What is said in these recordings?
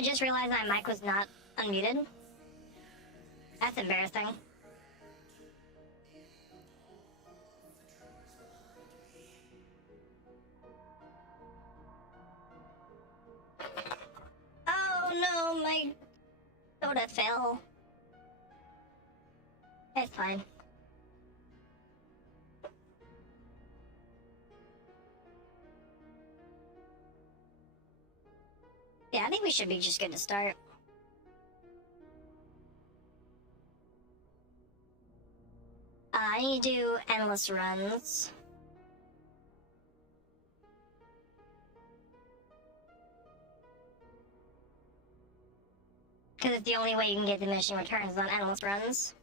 I just realized my mic was not unmuted. That's embarrassing. Oh no, my soda fell. It's fine. Yeah, I think we should be just good to start. I need to do endless runs. Because it's the only way you can get diminishing returns on endless runs.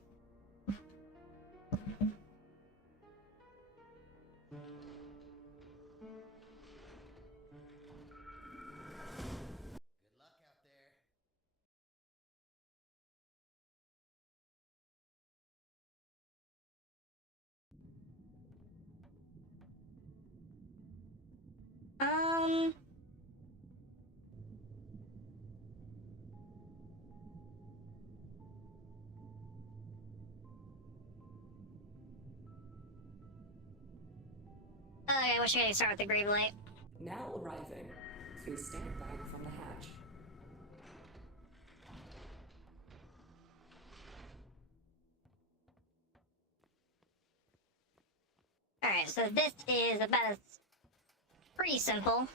I wish I could start with the grave light. Now arriving. Please stand back from the hatch. Alright, so this is about pretty simple.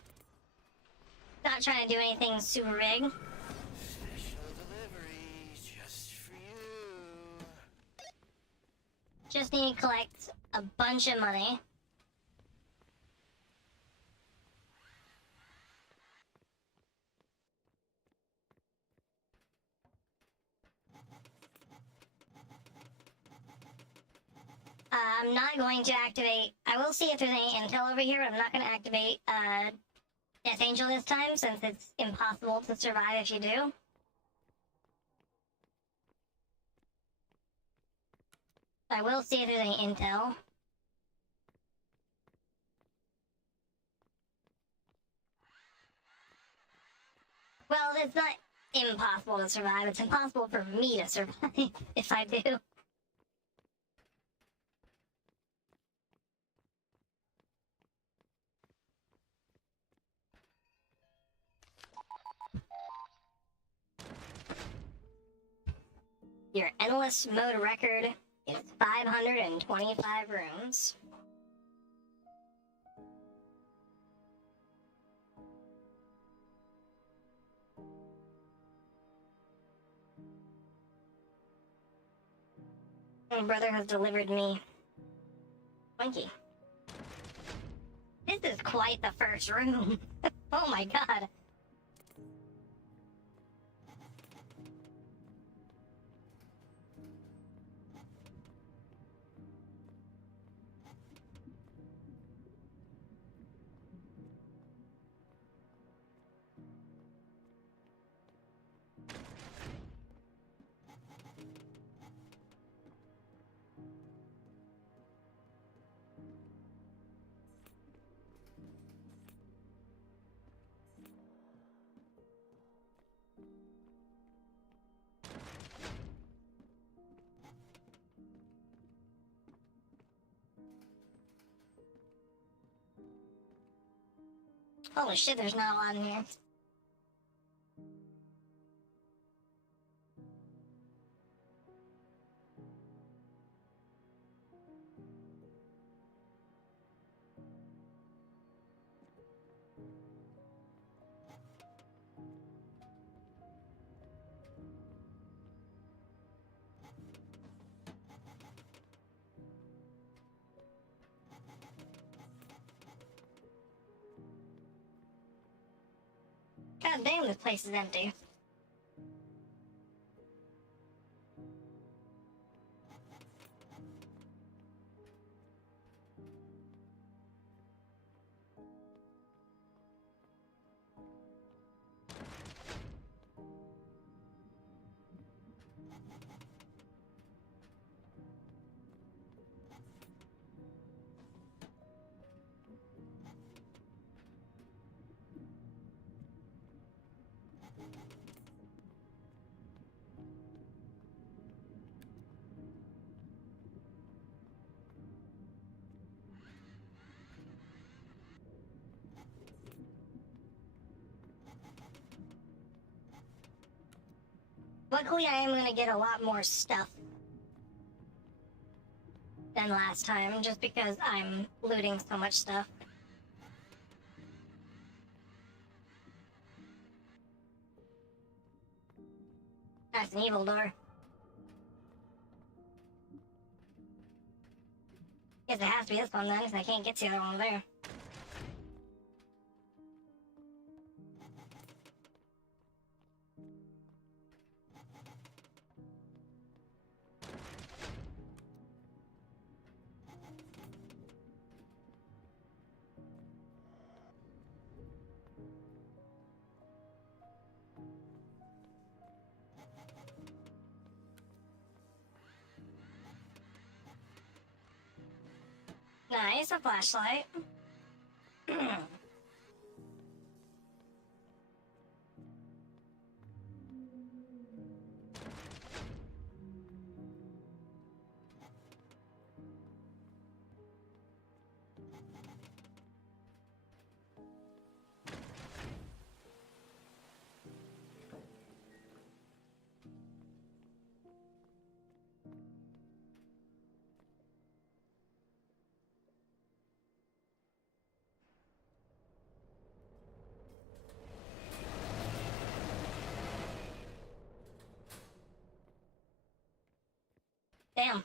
Not trying to do anything super big. Special delivery just for you. Just need to collect a bunch of money. I'm not going to activate... I will see if there's any intel over here, but I'm not going to activate Death Angel this time, since it's impossible to survive if you do. I will see if there's any intel. Well, it's not impossible to survive. It's impossible for me to survive if I do. Your endless mode record is 525 rooms. My brother has delivered me Twinkie. This is quite the first room. Oh my god. Holy shit, there's not a lot in here. God damn, this place is empty. luckily I am gonna get a lot more stuff than last time, just because I'm looting so much stuff. That's an evil door. Guess it has to be this one then, because I can't get to the other one there. Nice, a flashlight. Damn.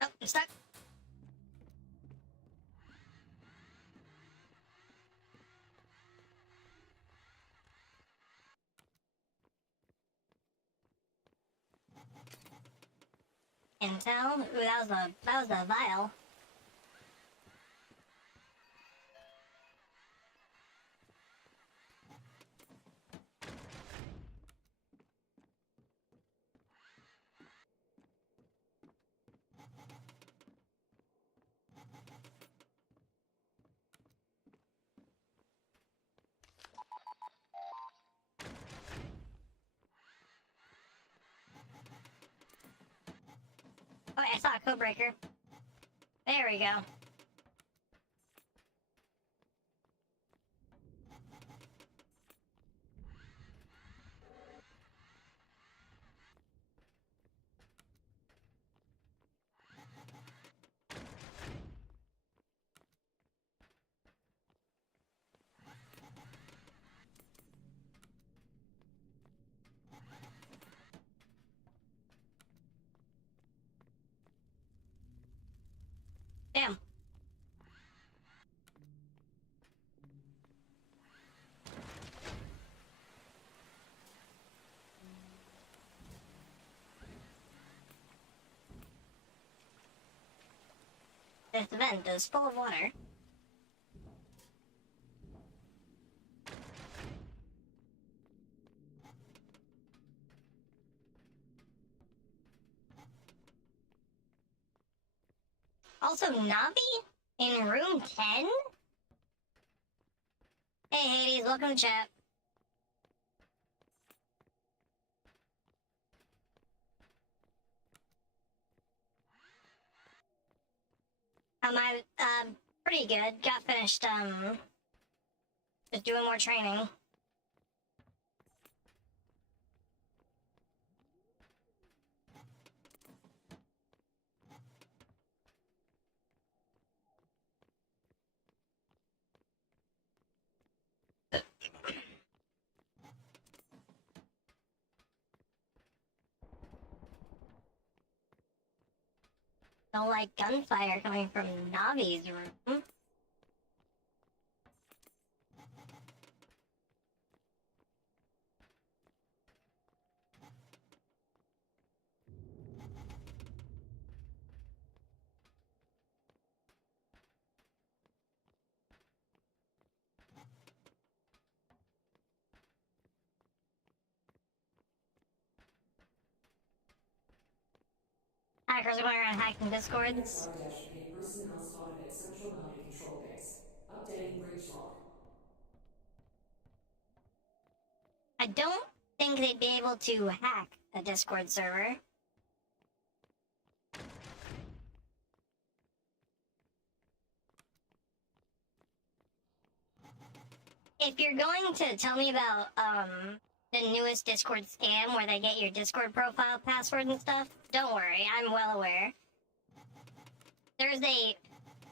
Oh, I'm stuck. Intel? Ooh, that was a vial. Oh, I saw a code breaker. There we go. Damn. This vent is full of water. Also, Navi? In room 10? Hey, Hades, welcome to chat. I, pretty good. Got finished, just doing more training. Don't like gunfire coming from Navi's room. Hackers are going around hacking discords. R-8 personnel spotted at Central Navi Control Base. Updating breach log. I don't think they'd be able to hack a Discord server. if you're going to tell me about the newest Discord scam where they get your Discord profile password and stuff, don't worry, I'm well aware. There's a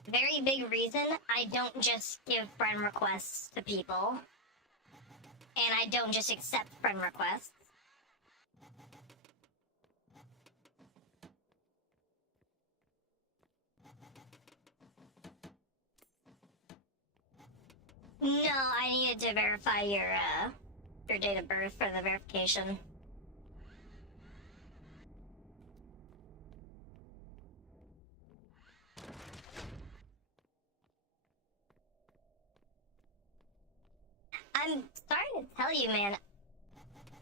very big reason I don't just give friend requests to people. And I don't just accept friend requests. No, I needed to verify your date of birth for the verification. I'm starting to tell you, man,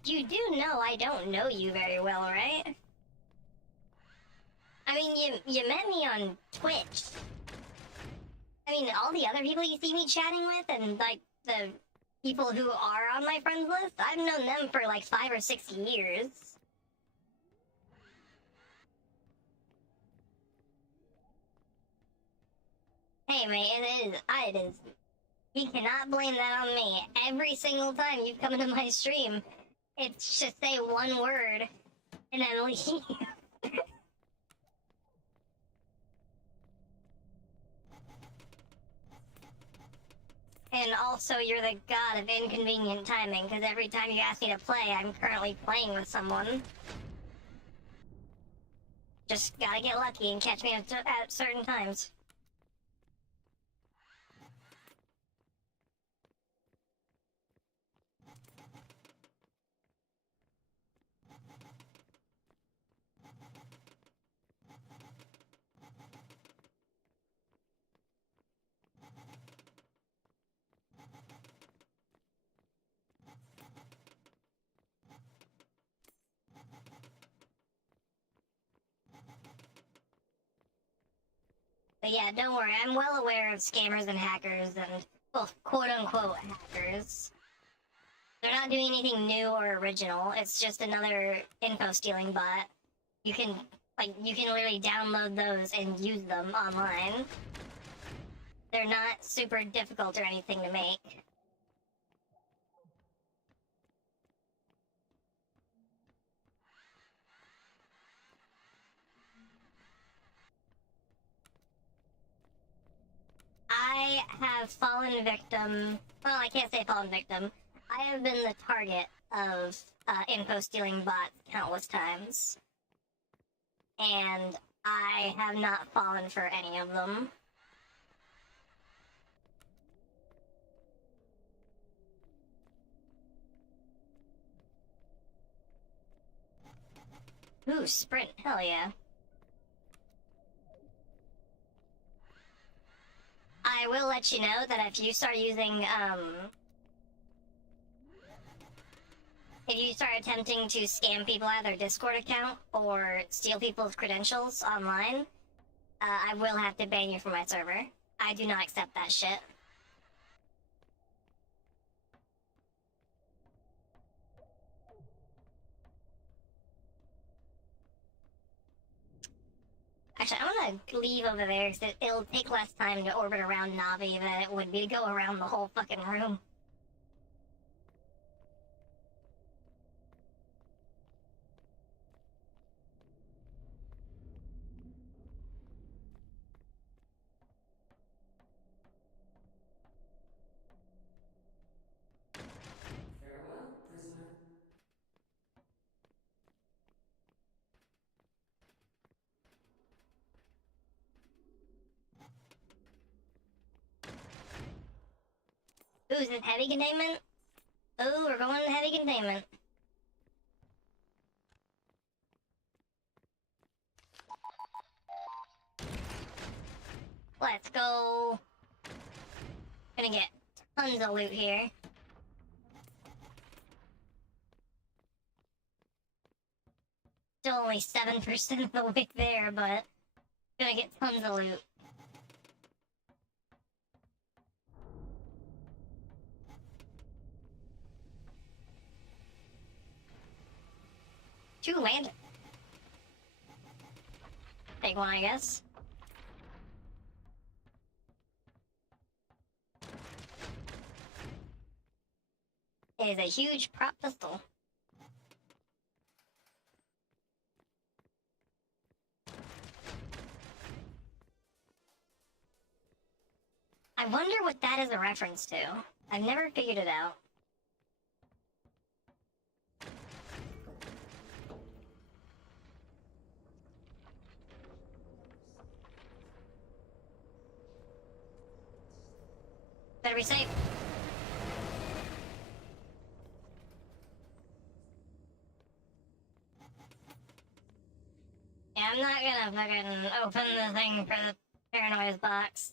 you do know I don't know you very well, right? I mean, you met me on Twitch. I mean, all the other people you see me chatting with, and, like, the people who are on my friends list, I've known them for, like, 5 or 6 years. Hey, mate, it is. You cannot blame that on me. Every single time you come into my stream, it's just say one word, and then leave. And also, you're the god of inconvenient timing, because every time you ask me to play, I'm currently playing with someone. Just gotta get lucky and catch me at certain times. But yeah, don't worry, I'm well aware of scammers and hackers and, well, quote-unquote hackers. They're not doing anything new or original, it's just another info-stealing bot. You can literally download those and use them online. They're not super difficult or anything to make. I have fallen victim. Well, I can't say fallen victim. I have been the target of info stealing bots countless times. And I have not fallen for any of them. Ooh, sprint. Hell yeah. I will let you know that if you start using, if you start attempting to scam people out of their Discord account or steal people's credentials online, I will have to ban you from my server. I do not accept that shit. Actually, I'm gonna leave over there because it'll take less time to orbit around Navi than it would be to go around the whole fucking room. Farewell, prisoner. Ooh, is it heavy containment? Ooh, we're going to heavy containment. Let's go. Gonna get tons of loot here. Still only 7% of the way there, but gonna get tons of loot. Two land. Take one, I guess. It is a huge prop pistol. I wonder what that is a reference to. I've never figured it out. Better be safe. Yeah, I'm not gonna fucking open the thing for the paranoid box.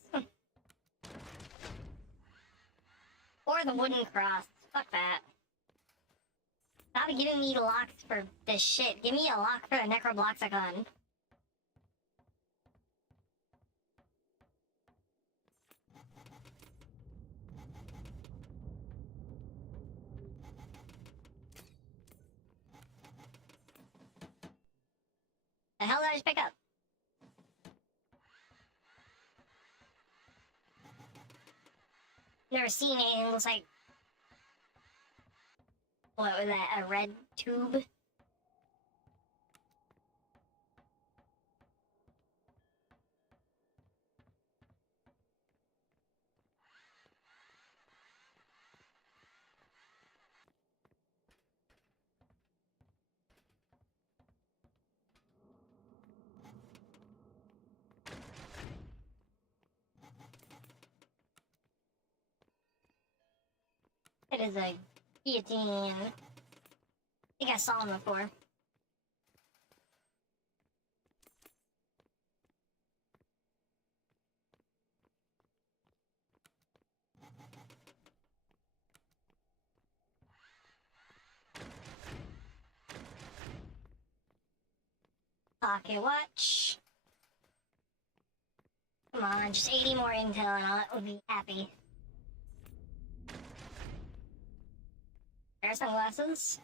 Or the wooden cross. Fuck that. Stop giving me locks for this shit. Give me a lock for the Necrobloxicon. The hell did I just pick up? Never seen anything that looks like... What was that? A red tube? It is a guillotine. I think I saw him before. Pocket watch. Come on, just 80 more intel and I will be happy. Pair of sunglasses.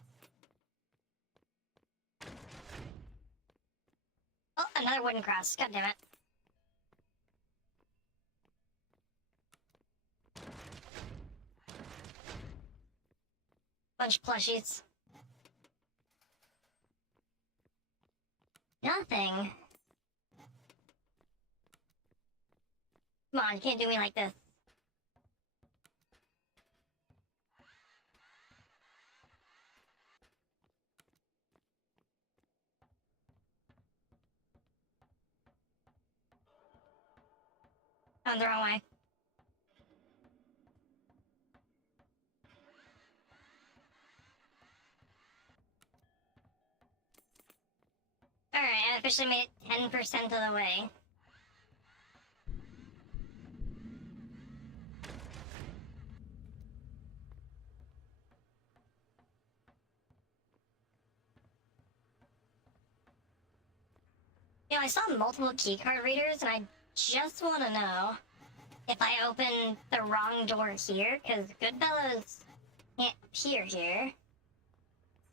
Oh, another wooden cross. God damn it. Bunch of plushies. Nothing. Come on, you can't do me like this. Oh, the wrong way. Alright, I officially made it 10% of the way. You know, I saw multiple keycard readers, and I just want to know if I open the wrong door here, because good fellows can't appear here.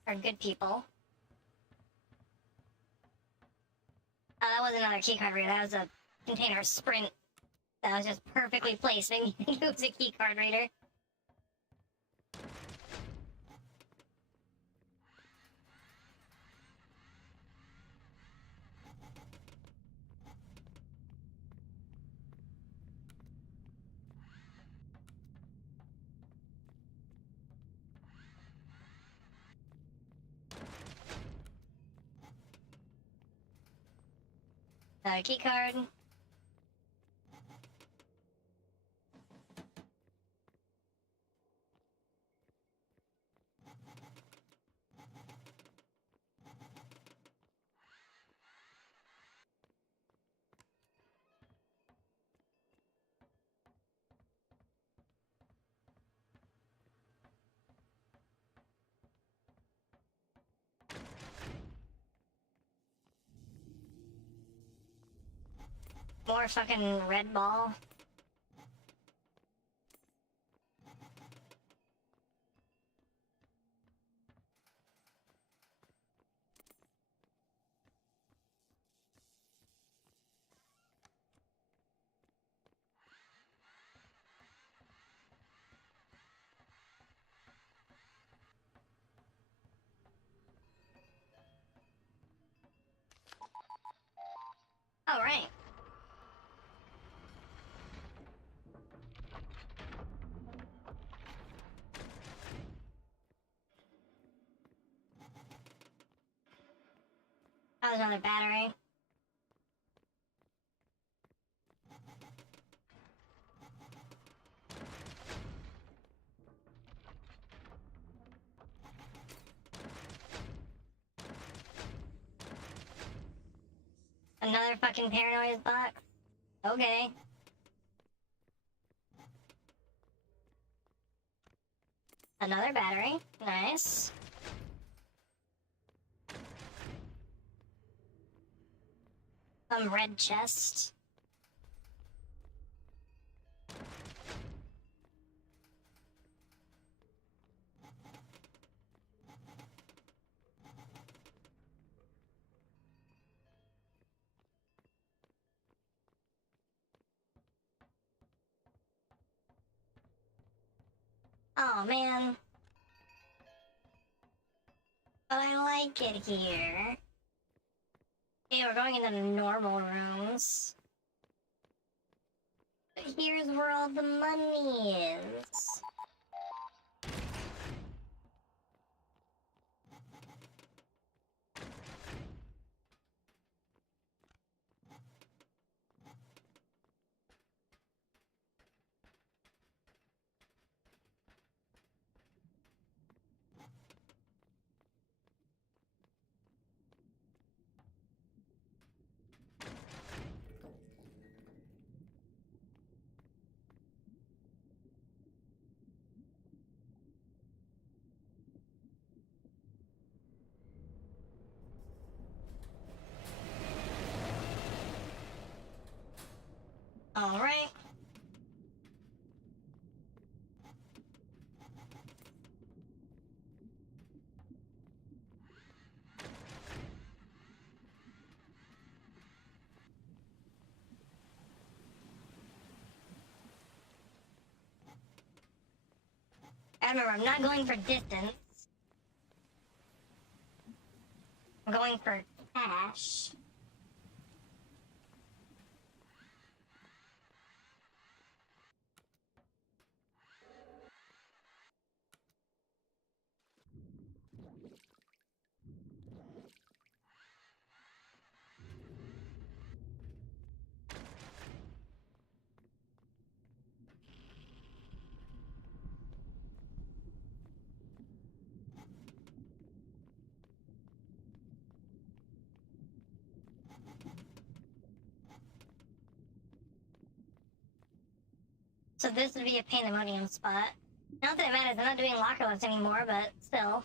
Or good people. Oh, that wasn't another keycard reader, that was a container sprint. That was just perfectly placed, made me think it was a keycard reader. Key card. More fucking red ball. there's another battery. Another fucking paranoid box? Okay. Another battery. Nice. Some red chest. Oh man. But I like it here. Okay, we're going into the normal rooms. But here's where all the money is. Alright. I remember, I'm not going for distance. I'm going for cash. So this would be a pandemonium spot. Not that it matters, I'm not doing locker lifts anymore, but still.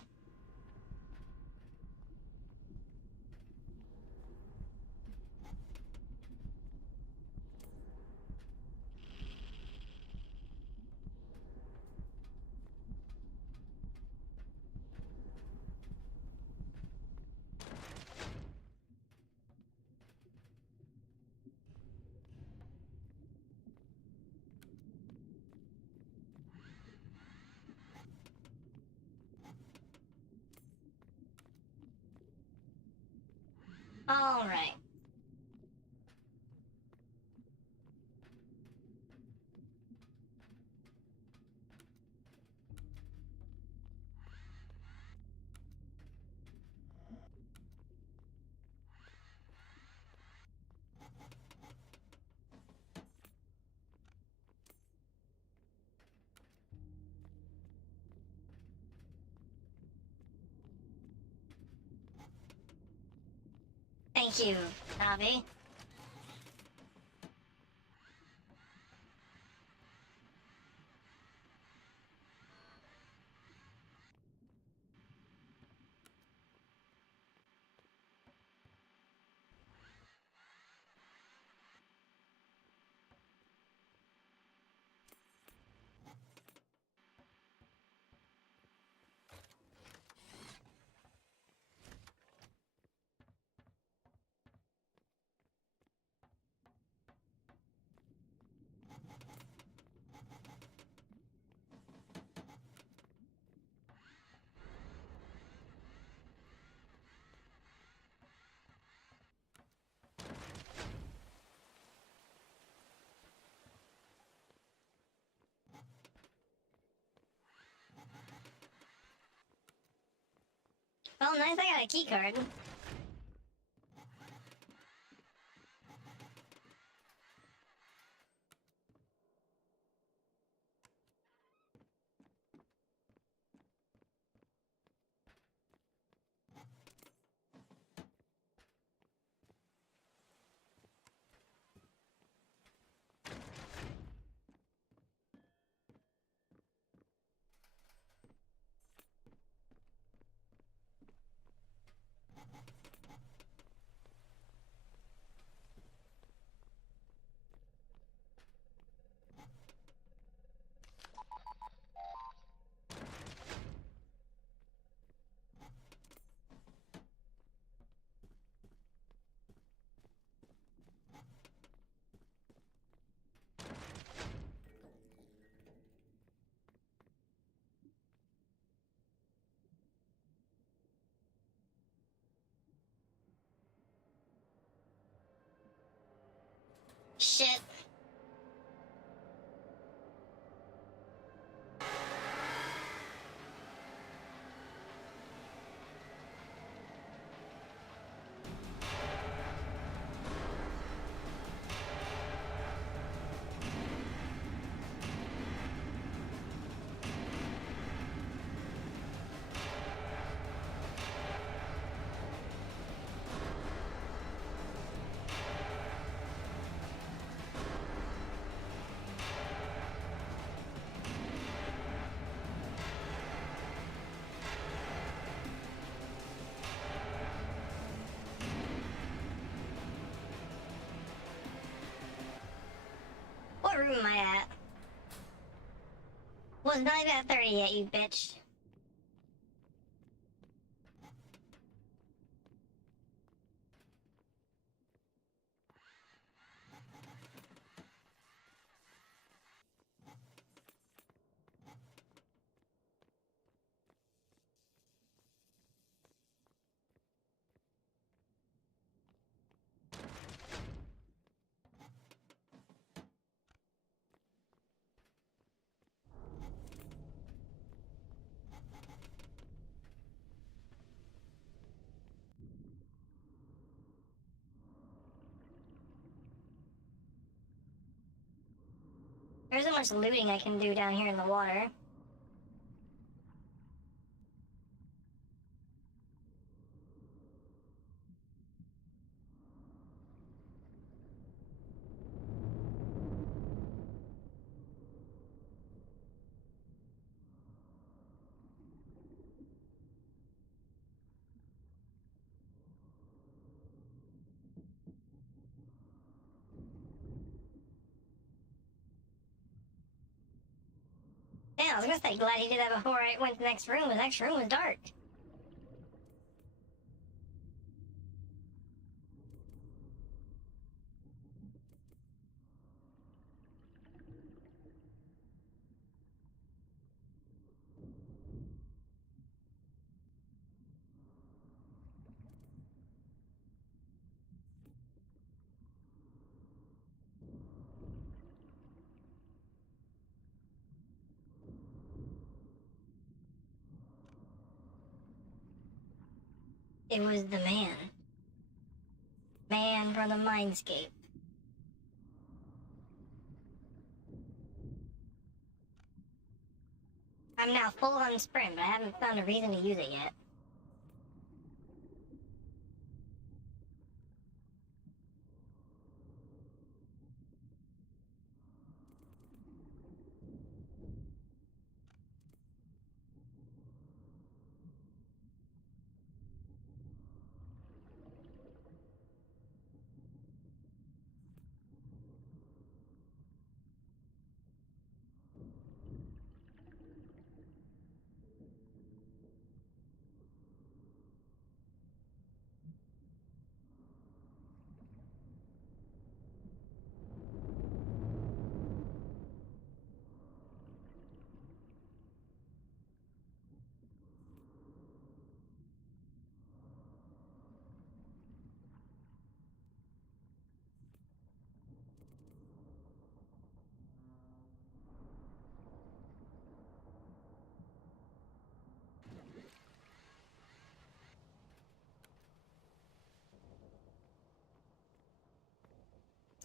Alright. Thank you, Navi. Oh, nice, I got a key card. Shit. What room am I at? Was not even at 30 yet, you bitch. There isn't much looting I can do down here in the water. Damn, I was gonna say, glad he did that before I went to the next room. The next room was dark. It was the man. Man from the mindscape. I'm now full on sprint, but I haven't found a reason to use it yet.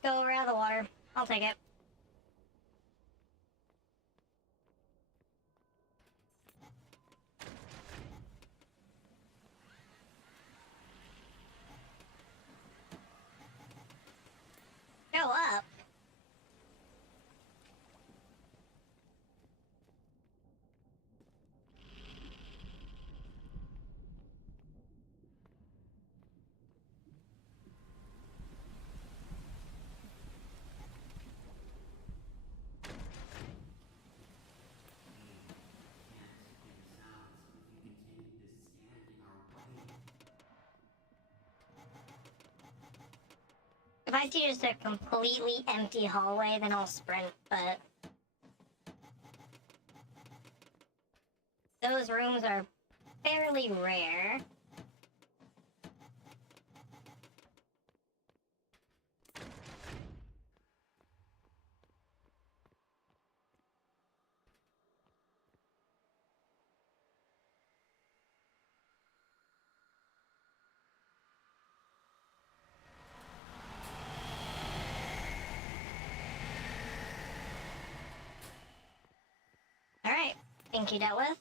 Let's go around the water. I'll take it. Go up. If I see just a completely empty hallway, then I'll sprint, but those rooms are fairly rare. think you dealt with.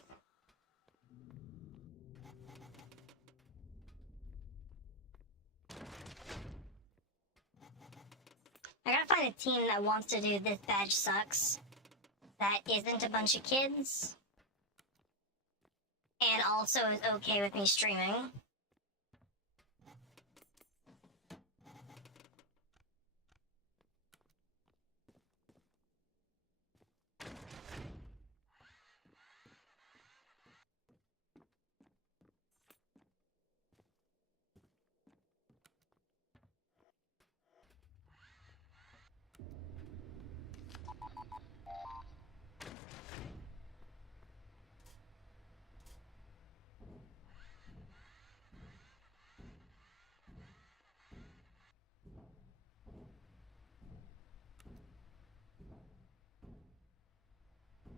I gotta find a team that wants to do This Badge Sucks, that isn't a bunch of kids, and also is okay with me streaming.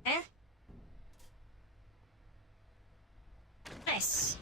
Eh? Nice.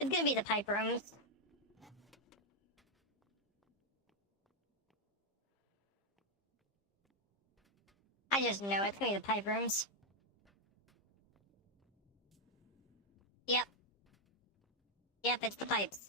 It's gonna be the pipe rooms. I just know it's gonna be the pipe rooms. Yep. Yep, it's the pipes.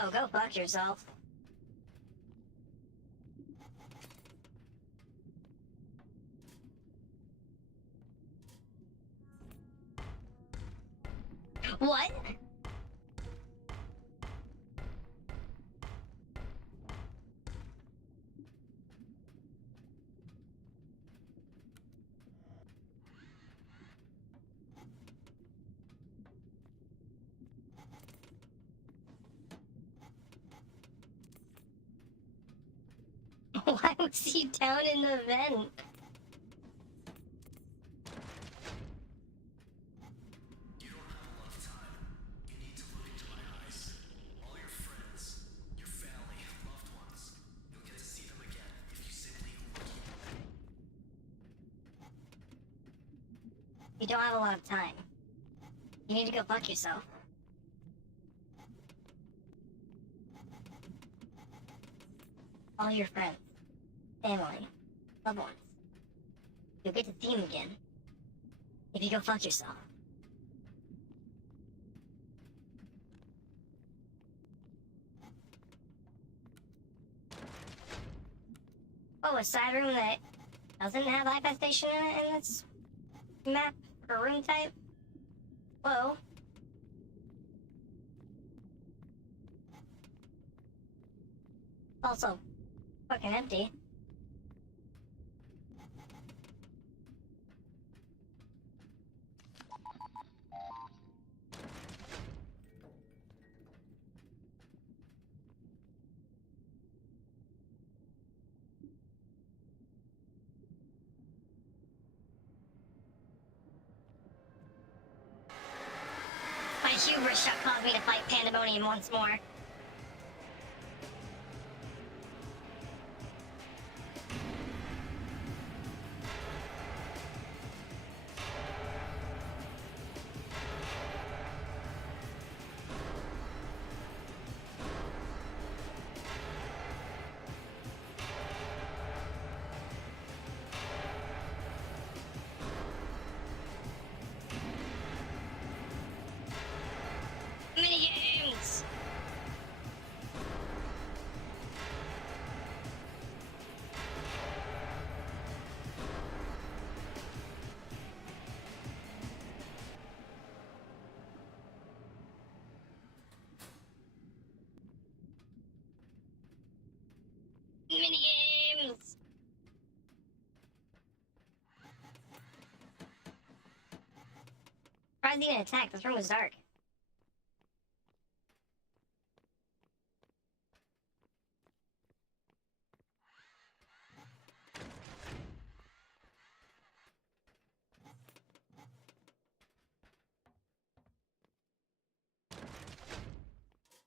Oh, go fuck yourself. What? Why was he down in the vent? You don't have a lot of time. You need to look into my eyes. All your friends, your family, loved ones. You'll get to see them again if you simply look here. You don't have a lot of time. You need to go fuck yourself. All your friends, family, loved ones. You'll get to see them again if you go fuck yourself. Oh, a side room that doesn't have Wi-Fi station in it in this map or room type? Whoa. Also, fucking empty. My hubris shall cause me to fight Pandemonium once more. Minigames! Minigames! Surprised he didn't attack. This room was dark.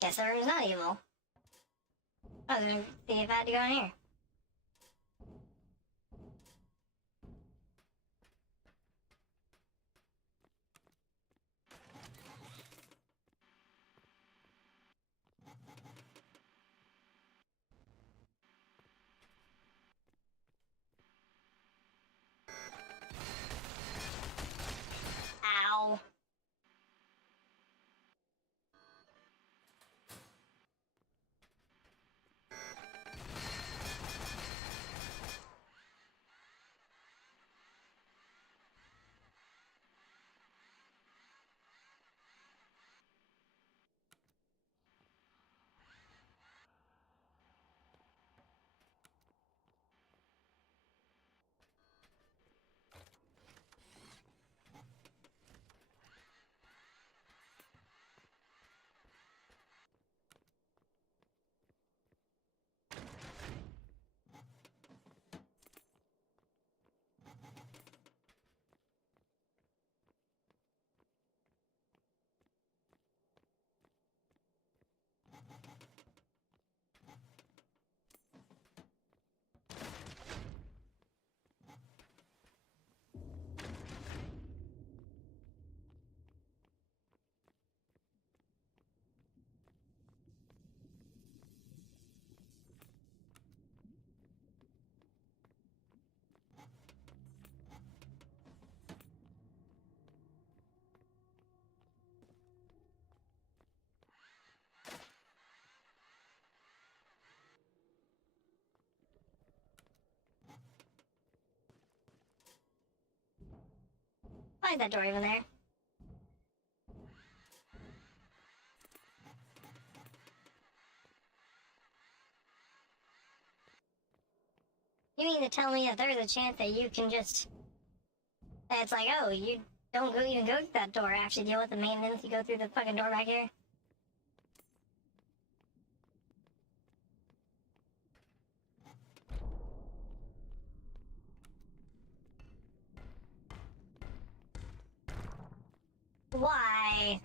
Guess the room's not evil. I was gonna see if I had to go in here. Ow. Why is that door even there? You mean to tell me that there's a chance that you can just... That it's like, oh, you don't even go through that door, actually deal with the maintenance, you go through the fucking door back here? Why?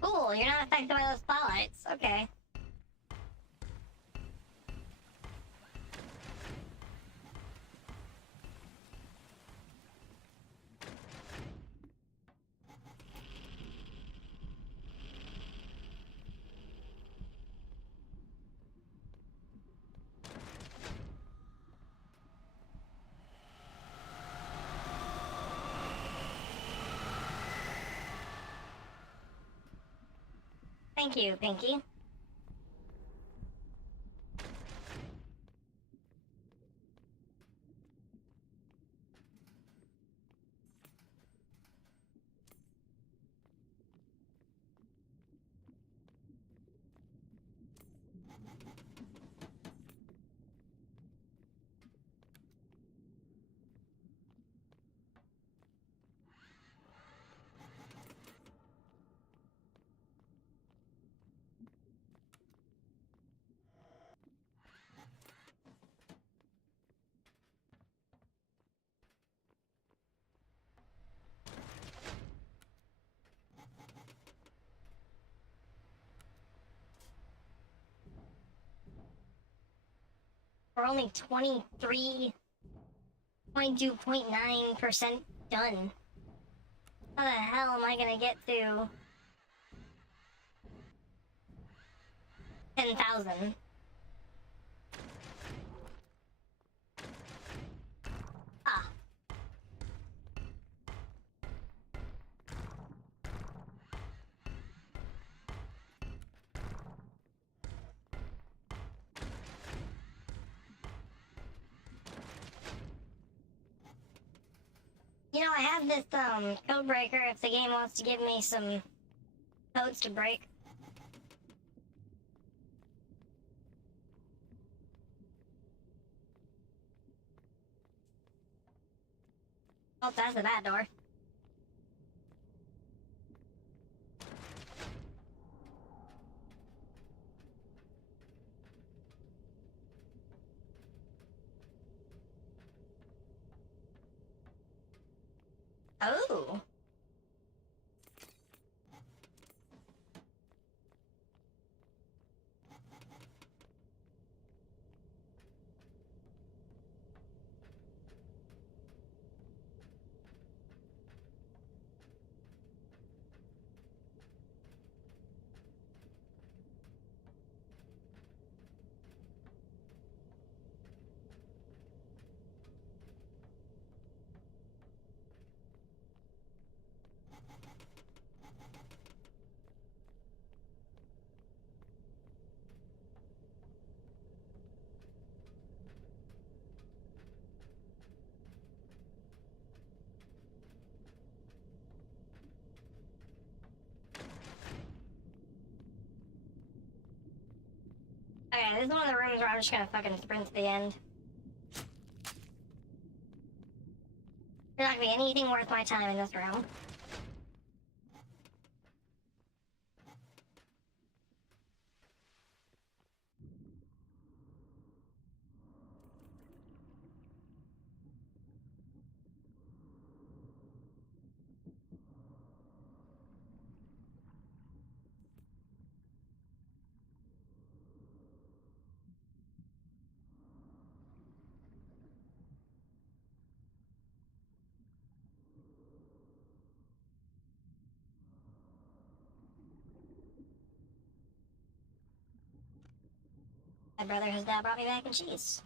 Cool, you're not affected by those spotlights. Okay. Thank you, Pinky. We're only 22.9% done. How the hell am I gonna get to 10,000? Ah. You know, I have this code breaker if the game wants to give me some codes to break. Oh, that's the bad door. Oh. Okay, this is one of the rooms where I'm just gonna fucking sprint to the end. There's not gonna be anything worth my time in this room. My brother has now brought me mac and cheese.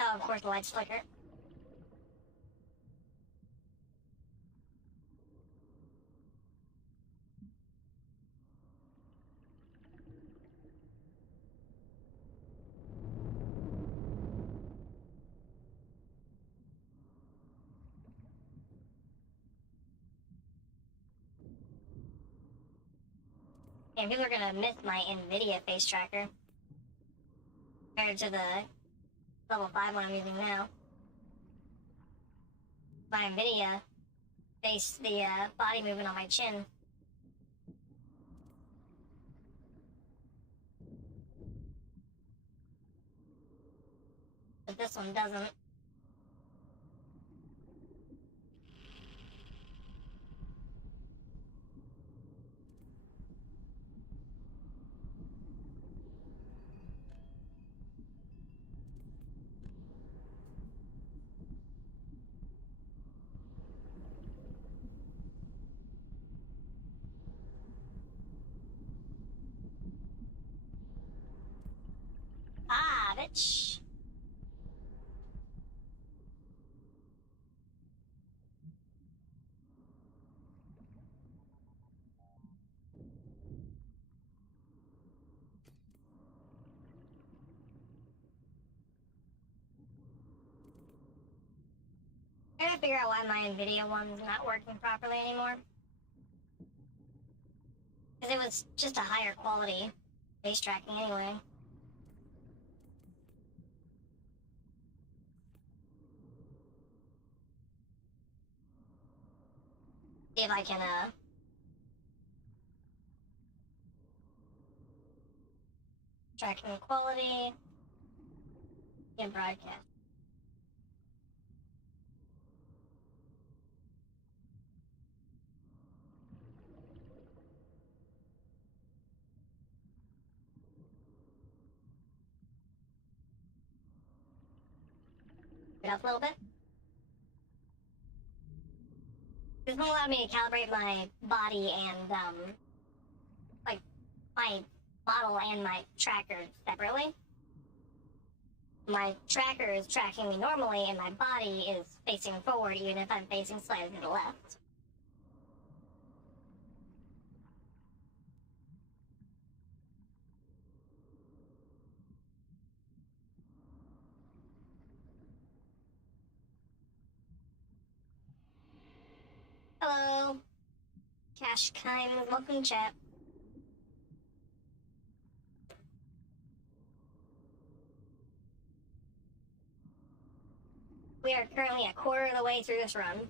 Oh, of course the lights flicker. And people are gonna miss my NVIDIA face tracker compared to the level 5 one I'm using now. My NVIDIA based the body movement on my chin. But this one doesn't. Ah, bitch. I gotta figure out why my NVIDIA one's not working properly anymore. Because it was just a higher quality face tracking anyway. See if I can, tracking quality and broadcast. it up a little bit. This won't allow me to calibrate my body and, like, my model and my tracker separately. My tracker is tracking me normally, and my body is facing forward, even if I'm facing slightly to the left. Hello. Cash Kime, welcome chat. We are currently a quarter of the way through this run.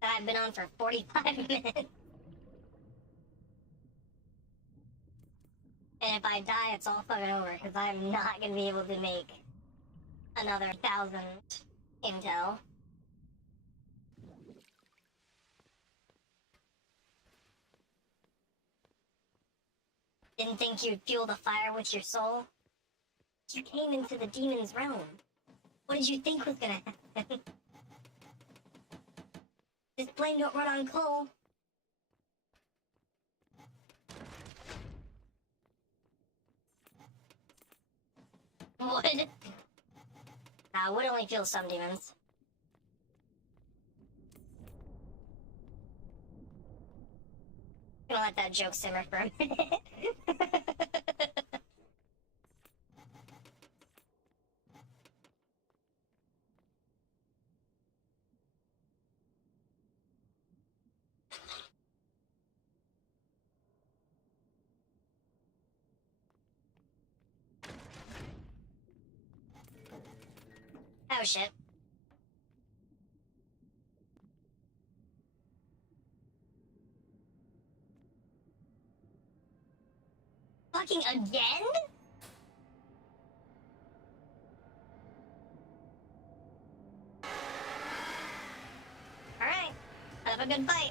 That I've been on for 45 minutes. And if I die, it's all fucking over, because I'm not gonna be able to make another 1,000 intel. Didn't think you'd fuel the fire with your soul? You came into the demon's realm. What did you think was gonna happen? This plane don't run on coal. Wood? Nah, wood only fuels some demons. Gonna let that joke simmer for a minute. Oh shit. Fucking again? Alright. Have a good fight.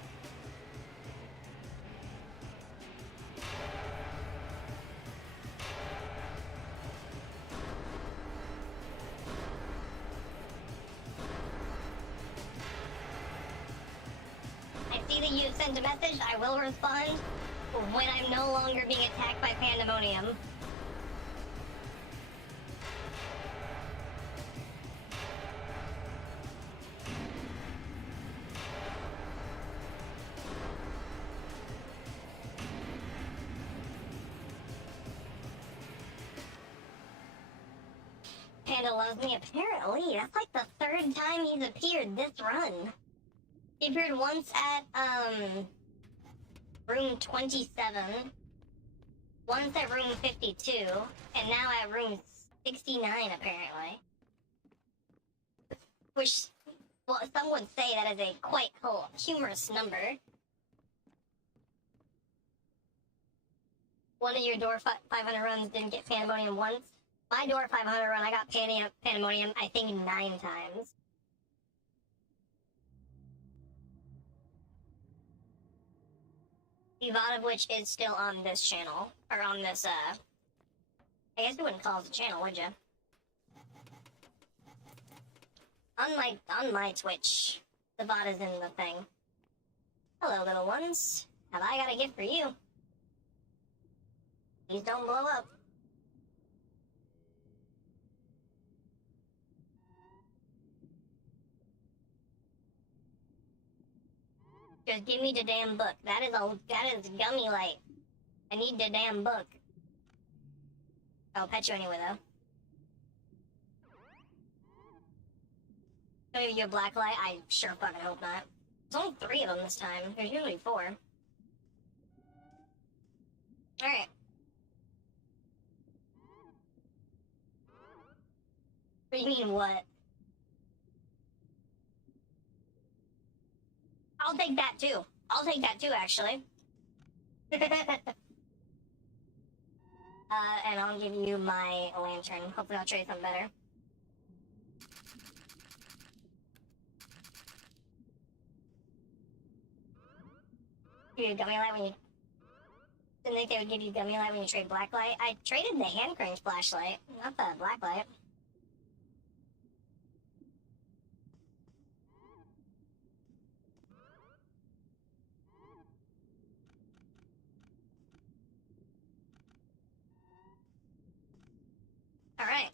I see that you sent a message. I will respond when I'm no longer being attacked by pandemonium. Panda loves me, apparently. That's like the third time he's appeared this run. He appeared once at, room 27, once at room 52, and now at room 69, apparently. Which, well, some would say that is a quite humorous number. One of your door 500 runs didn't get Pandemonium once. My door 500 run, I got Pandemonium, I think, 9 times. The VOD of which is still on this channel, or on this, I guess you wouldn't call it a channel, would you? On my Twitch, the VOD is in the thing. Hello, little ones. Have I got a gift for you? Please don't blow up. Just give me the damn book. That is gummy light. I need the damn book. I'll pet you anyway, though. Gonna give you a black light? I sure fucking hope not. There's only 3 of them this time. There's usually 4. Alright. What do you mean, what? I'll take that too. I'll take that too, actually. And I'll give you my lantern. Hopefully I'll trade something better. Give you a gummy light when you... Didn't think they would give you gummy light when you trade black light. I traded the hand crank flashlight. not the black light. Alright.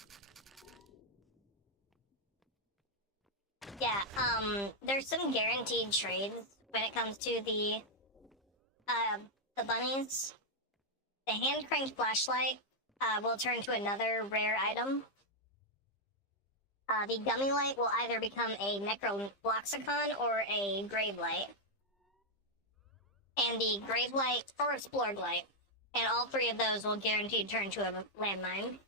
Yeah, there's some guaranteed trades when it comes to the bunnies. The hand-cranked flashlight will turn to another rare item. The gummy light will either become a necroloxicon or a grave light. And the grave light or a splorg light. And all three of those will guaranteed turn to a landmine.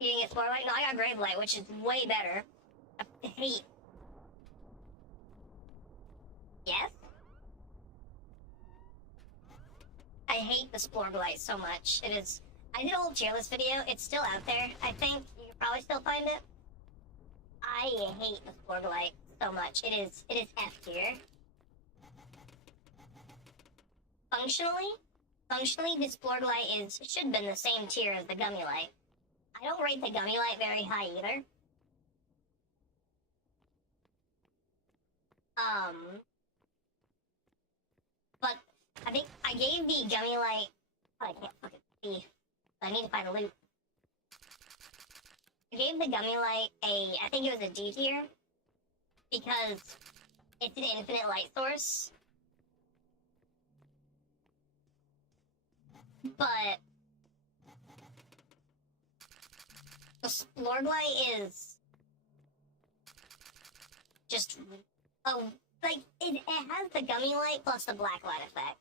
You can get splorg light? No, I got grave light, which is way better. I hate. Yes? I hate the splorg light so much. It is. I did a whole tier list video. It's still out there. I think you can probably still find it. I hate the splorg light so much. It is F tier. Functionally, the splorg light should have been the same tier as the gummy light. I don't rate the gummy light very high either. But I think I gave the gummy light. Oh, I can't fucking see. I need to find a loot. I gave the gummy light I think it was a D tier because it's an infinite light source. But the splorg light is just like it has the gummy light plus the black light effect.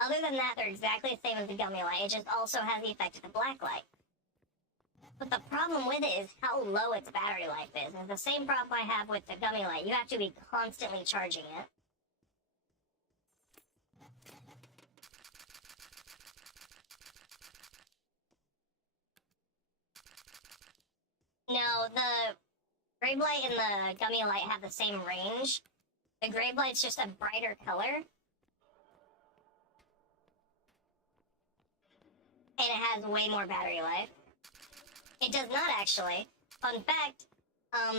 Other than that, they're exactly the same as the gummy light. It just also has the effect of the black light. But the problem with it is how low its battery life is. It's the same problem I have with the gummy light. You have to be constantly charging it. No, the grave light and the gummy light have the same range. The grave light's just a brighter color. And it has way more battery life. It does not actually. Fun fact,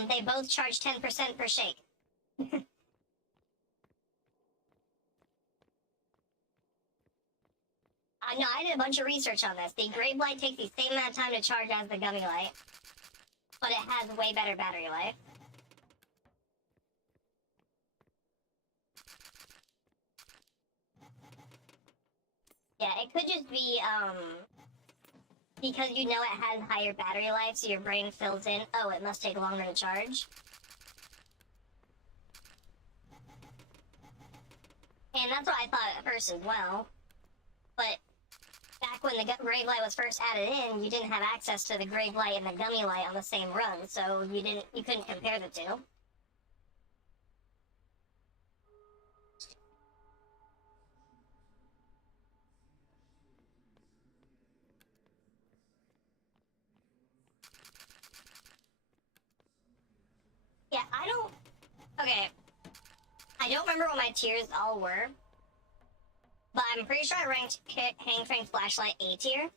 they both charge 10% per shake. No, I did a bunch of research on this. The grave light takes the same amount of time to charge as the gummy light, but it has way better battery life. Yeah, it could just be, because you know it has higher battery life, so your brain fills in, oh, it must take longer to charge. And that's what I thought at first as well. But back when the grave light was first added in, you didn't have access to the grave light and the gummy light on the same run, so you couldn't compare the two. Yeah, okay. I don't remember what my tiers all were, but I'm pretty sure I ranked Hang Crank Flashlight A tier.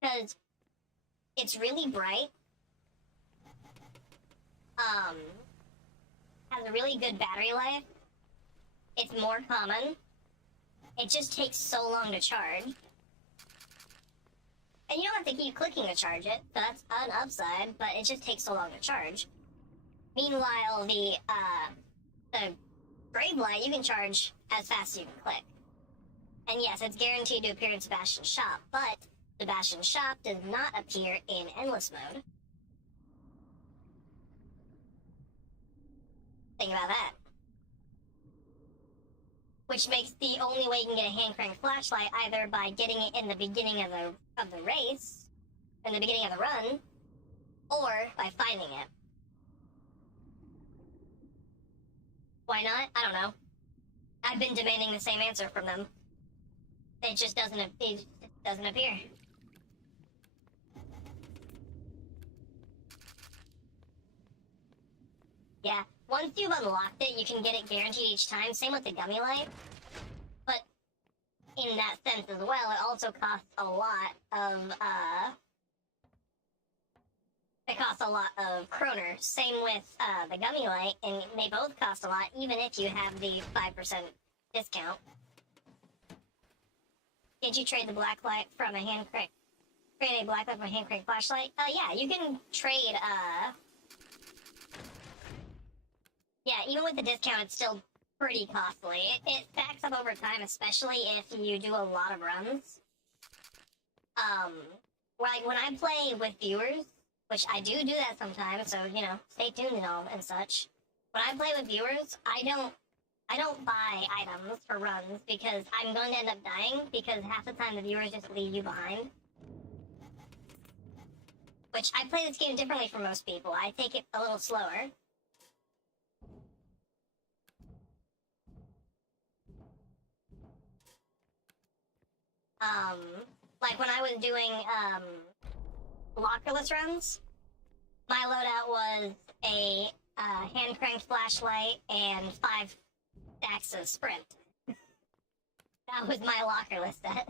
Because it's really bright. Has a really good battery life. It's more common. It just takes so long to charge. And you don't have to keep clicking to charge it, so that's an upside, but it just takes so long to charge. Meanwhile, the grave light, you can charge as fast as you can click. And yes, it's guaranteed to appear in Sebastian's shop, but Sebastian's shop does not appear in endless mode. Think about that. Which makes the only way you can get a hand crank flashlight either by getting it in the beginning of the race, in the beginning of the run, or by finding it. Why not? I don't know. I've been demanding the same answer from them. It just doesn't appear. Yeah, once you've unlocked it, you can get it guaranteed each time. Same with the gummy light. But in that sense as well, it also costs a lot of, it costs a lot of kroner. Same with the gummy light, and they both cost a lot, even if you have the 5% discount. Did you trade the black light from a hand crank? Trade a black light from a hand crank flashlight? Yeah, you can trade, yeah, even with the discount, it's still pretty costly. It stacks up over time, especially if you do a lot of runs. Like, when I play with viewers, which I do that sometimes, so, you know, stay tuned and all and such. When I play with viewers, I don't buy items for runs because I'm going to end up dying because half the time the viewers just leave you behind. Which, I play this game differently from most people. I take it a little slower. Like when I was doing, lockerless runs, my loadout was a, hand-cranked flashlight and 5 stacks of sprint. That was my lockerless set.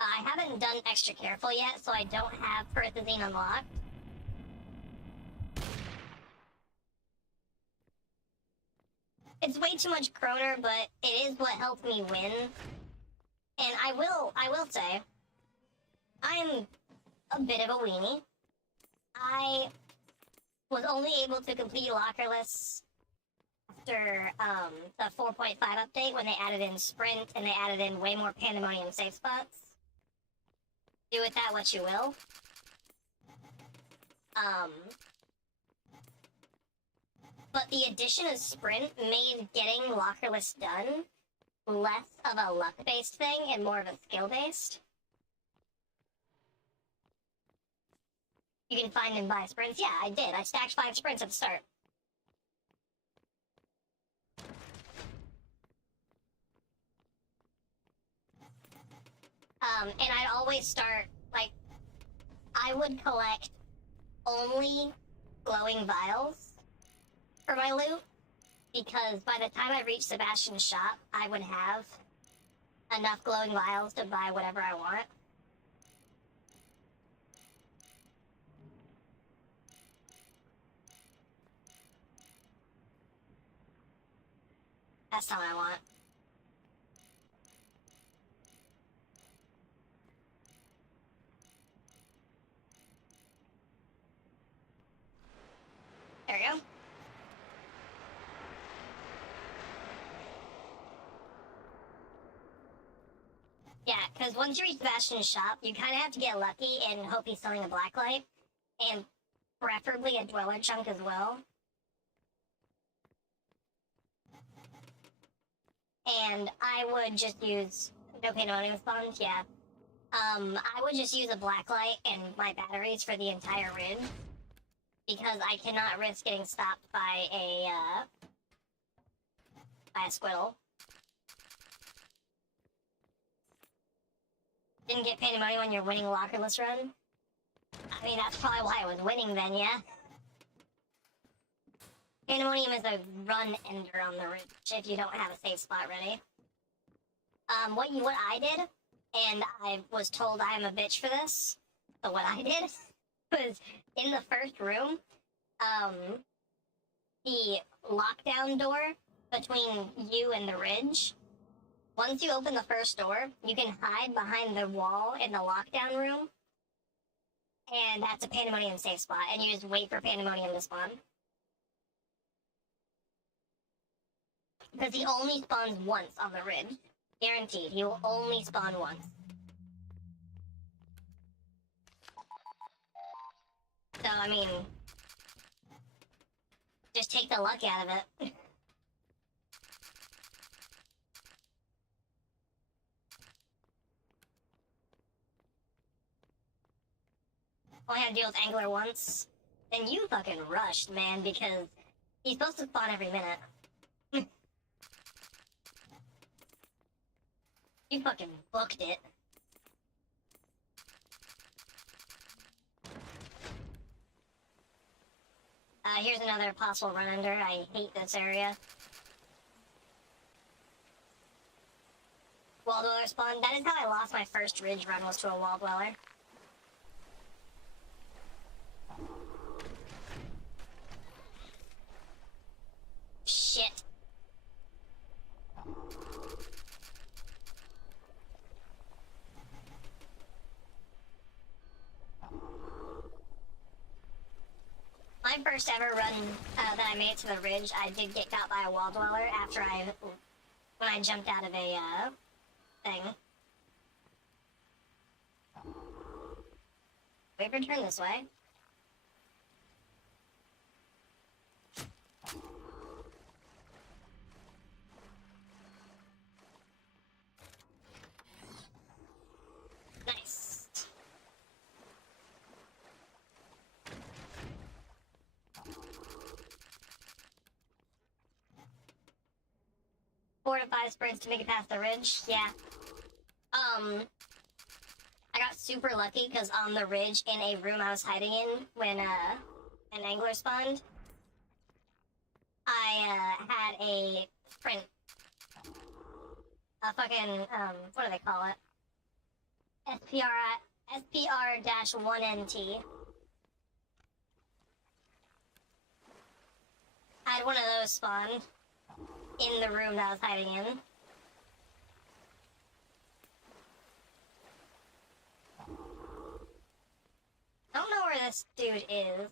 I haven't done extra careful yet, so I don't have Perthazine unlocked. It's way too much kroner, but it is what helped me win. And I will say, I'm a bit of a weenie. I was only able to complete Lockerless after the 4.5 update when they added in Sprint and they added in way more Pandemonium safe spots. Do with that what you will. But the addition of Sprint made getting Lockerless done less of a luck-based thing and more of a skill-based. You can find and buy sprints. Yeah, I did. I stacked 5 sprints at the start. And I'd always start, like, I would collect only glowing vials for my loot, because by the time I reached Sebastian's shop, I would have enough glowing vials to buy whatever I want. That's not what I want. There we go. Yeah, because once you reach Sebastian's shop, you kind of have to get lucky and hope he's selling a blacklight, and preferably a dweller chunk as well. And I would just use no pandemonium spawns, yeah. I would just use a blacklight and my batteries for the entire rid, because I cannot risk getting stopped by a squirrel. Didn't get pandemonium when you're winning lockerless run? I mean, that's probably why I was winning then, yeah? Pandemonium is a run ender on the ridge if you don't have a safe spot ready. What I did, and I was told I am a bitch for this, but what I did was, in the first room, the lockdown door between you and the ridge, once you open the first door, you can hide behind the wall in the lockdown room, and that's a pandemonium safe spot, and you just wait for pandemonium to spawn. Because he only spawns once on the ridge. Guaranteed, he will only spawn once. So, I mean, just take the luck out of it. Only had to deal with Angler once. Then you fucking rushed, man, because he's supposed to spawn every minute. You fucking booked it. Here's another possible run under. I hate this area. Wall dweller spawn. That is how I lost my first ridge run, was to a wall dweller. Shit. My first ever run that I made to the ridge, I did get caught by a wall dweller when I jumped out of a thing. Wait for turn this way. Nice. Four to five sprints to make it past the ridge. Yeah. I got super lucky because on the ridge in a room I was hiding in when an angler spawned, I had a sprint. A fucking what do they call it? SPR-1NT. I had one of those spawn in the room that I was hiding in. I don't know where this dude is.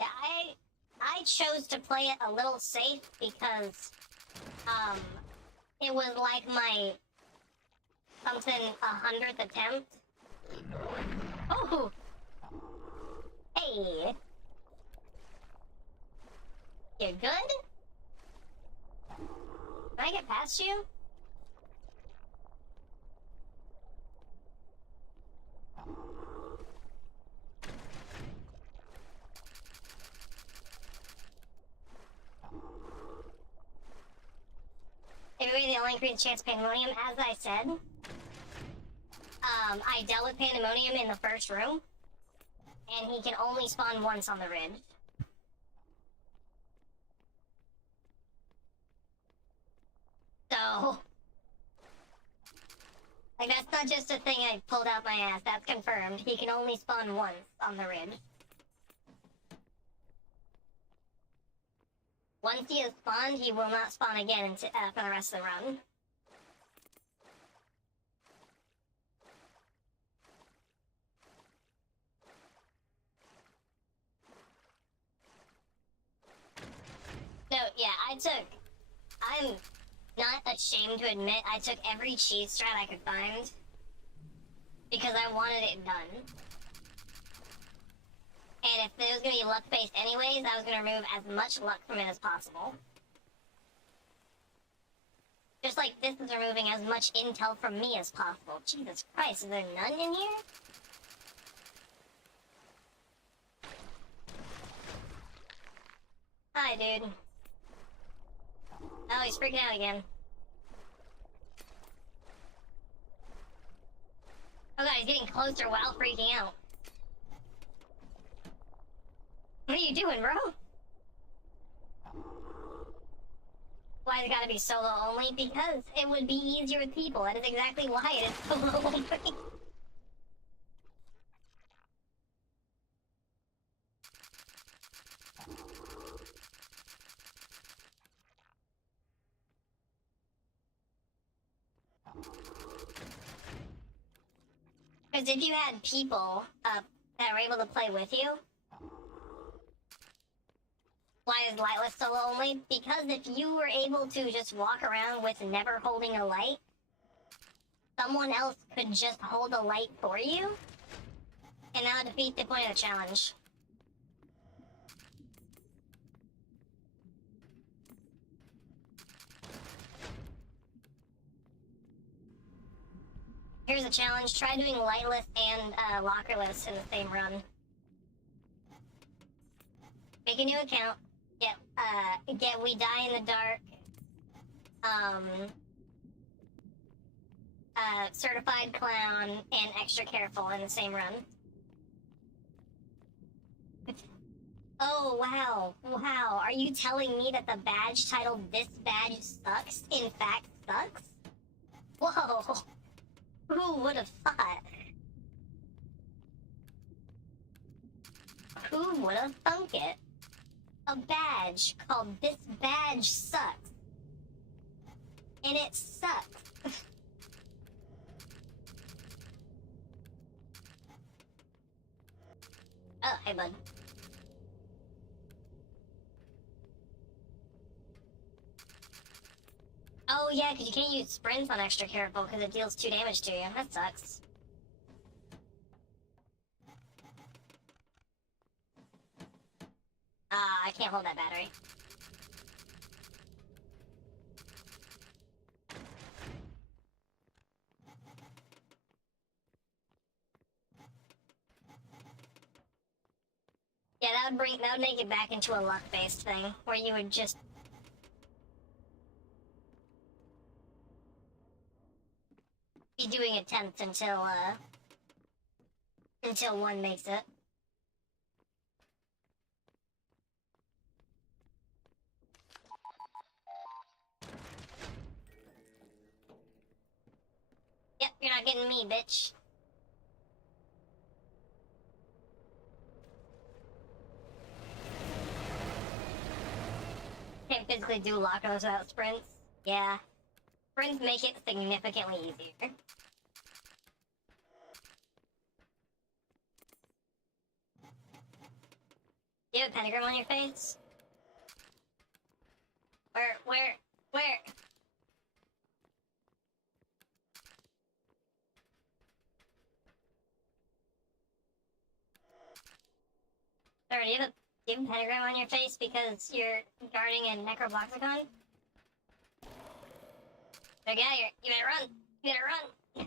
Yeah, I chose to play it a little safe because it was like my something 100th attempt. Oh, hey. You good? Can I get past you? Maybe the only increased chance of pandemonium, as I said. I dealt with pandemonium in the first room, and he can only spawn once on the ridge. So, like, that's not just a thing I pulled out my ass, that's confirmed. He can only spawn once on the ridge. Once he is spawned, he will not spawn again for the rest of the run. No, yeah, I'm not ashamed to admit I took every cheese strat I could find because I wanted it done. And if it was going to be luck-based anyways, I was going to remove as much luck from it as possible. Just like this is removing as much intel from me as possible. Jesus Christ, is there none in here? Hi, dude. Oh, he's freaking out again. Oh god, he's getting closer while freaking out. What are you doing, bro? Why it gotta be solo only? Because it would be easier with people. That is exactly why it is solo only. Because if you had people that are able to play with you, why is lightless solo only? Because if you were able to just walk around with never holding a light, someone else could just hold a light for you, and that would defeat the point of the challenge. Here's a challenge. Try doing lightless and lockerless in the same run. Make a new account. Get We Die in the Dark. Certified Clown and Extra Careful in the same run. Oh, wow. Wow. Are you telling me that the badge titled This Badge Sucks, in fact, sucks? Whoa. Who would have thought? Who would have thunk it? A badge called This Badge Sucks. And it sucks. Oh, hey, bud. Oh, yeah, because you can't use sprints on Extra Careful because it deals 2 damage to you. That sucks. I can't hold that battery. Yeah, that would make it back into a luck-based thing, where you would just... be doing attempts until one makes it. Yep, you're not getting me, bitch. Can't physically do lockers without sprints. Yeah. Sprints make it significantly easier. Do you have a pentagram on your face? Where? Sorry, do you have a pentagram on your face because you're guarding a necrobloxicon? So get out of here. You better run. You better run.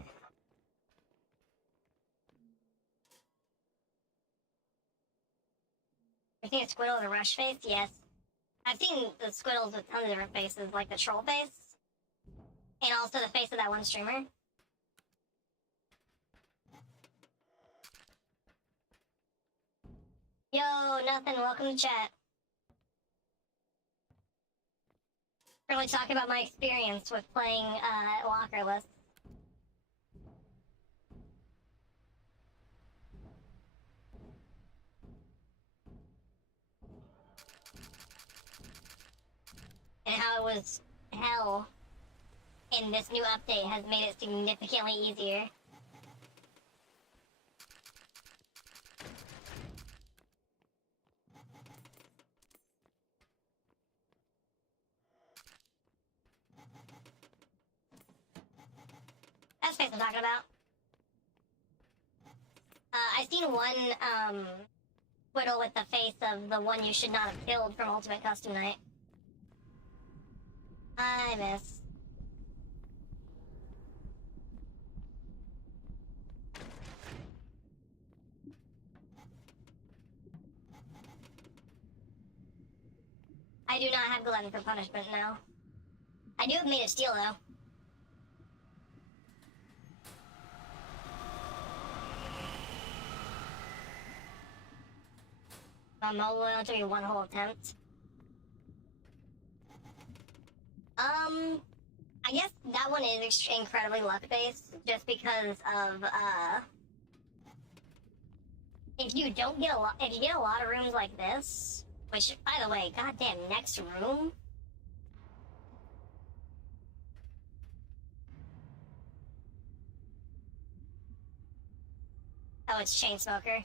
You think a squiddle with a rush face? Yes. I've seen the squiddles with tons of different faces, like the troll face. And also the face of that one streamer. Yo, nothing. Welcome to chat. Really talking about my experience with playing lockerless. And how it was hell. And this new update has made it significantly easier. That's the face I'm talking about. I seen one, squiddle with the face of the one you should not have killed from Ultimate Custom Night. I miss. I do not have Glutton for punishment now. I do have Made of Steel, though. On mobile, it took me one whole attempt. I guess that one is incredibly luck-based, just because of, if you get a lot of rooms like this, which, by the way, goddamn, next room? Oh, it's Chainsmoker.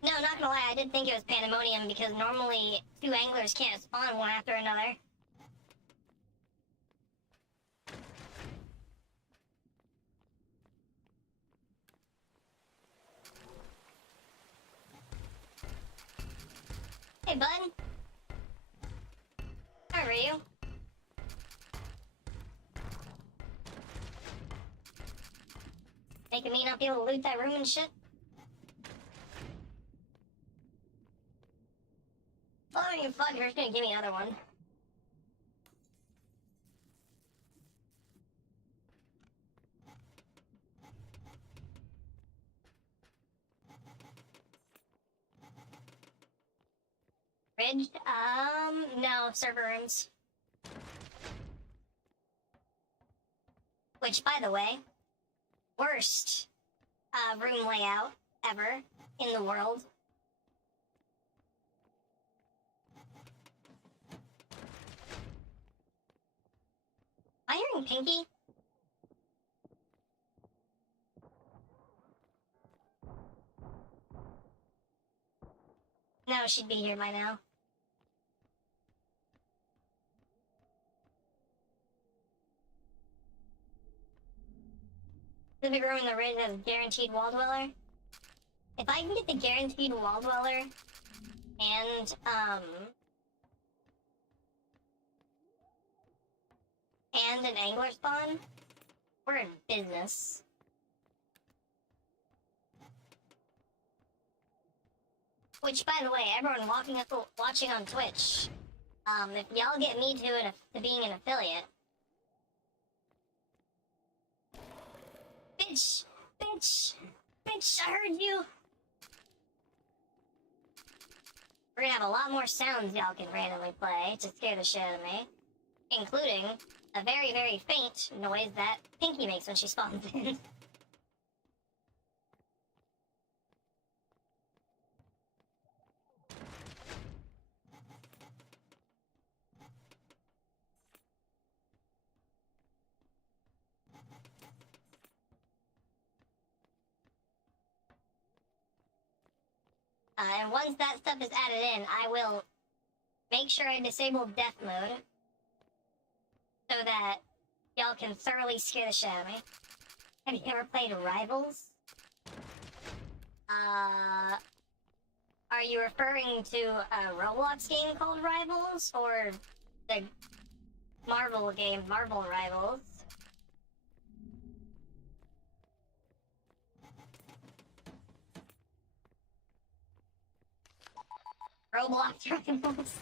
No, not gonna lie, I did think it was Pandemonium, because normally 2 anglers can't spawn one after another. Making me not be able to loot that room and shit. Oh, I mean, fuck, you're just gonna give me another one. Bridge? No, server rooms. Which, by the way, worst room layout ever in the world. Am I hearing Pinky? No, she'd be here by now. Specific room in the ridge has guaranteed wall dweller. If I can get the guaranteed wall dweller and an angler spawn, we're in business. Which, by the way, everyone watching on Twitch, if y'all get me to being an affiliate, bitch, I heard you. We're gonna have a lot more sounds y'all can randomly play to scare the shit out of me, including a very, very faint noise that Pinky makes when she spawns in. And once that stuff is added in, I will make sure I disable death mode so that y'all can thoroughly scare the shit out of me. Have you ever played Rivals? Are you referring to a Roblox game called Rivals, or the Marvel game, Marvel Rivals? Roblox Rivals?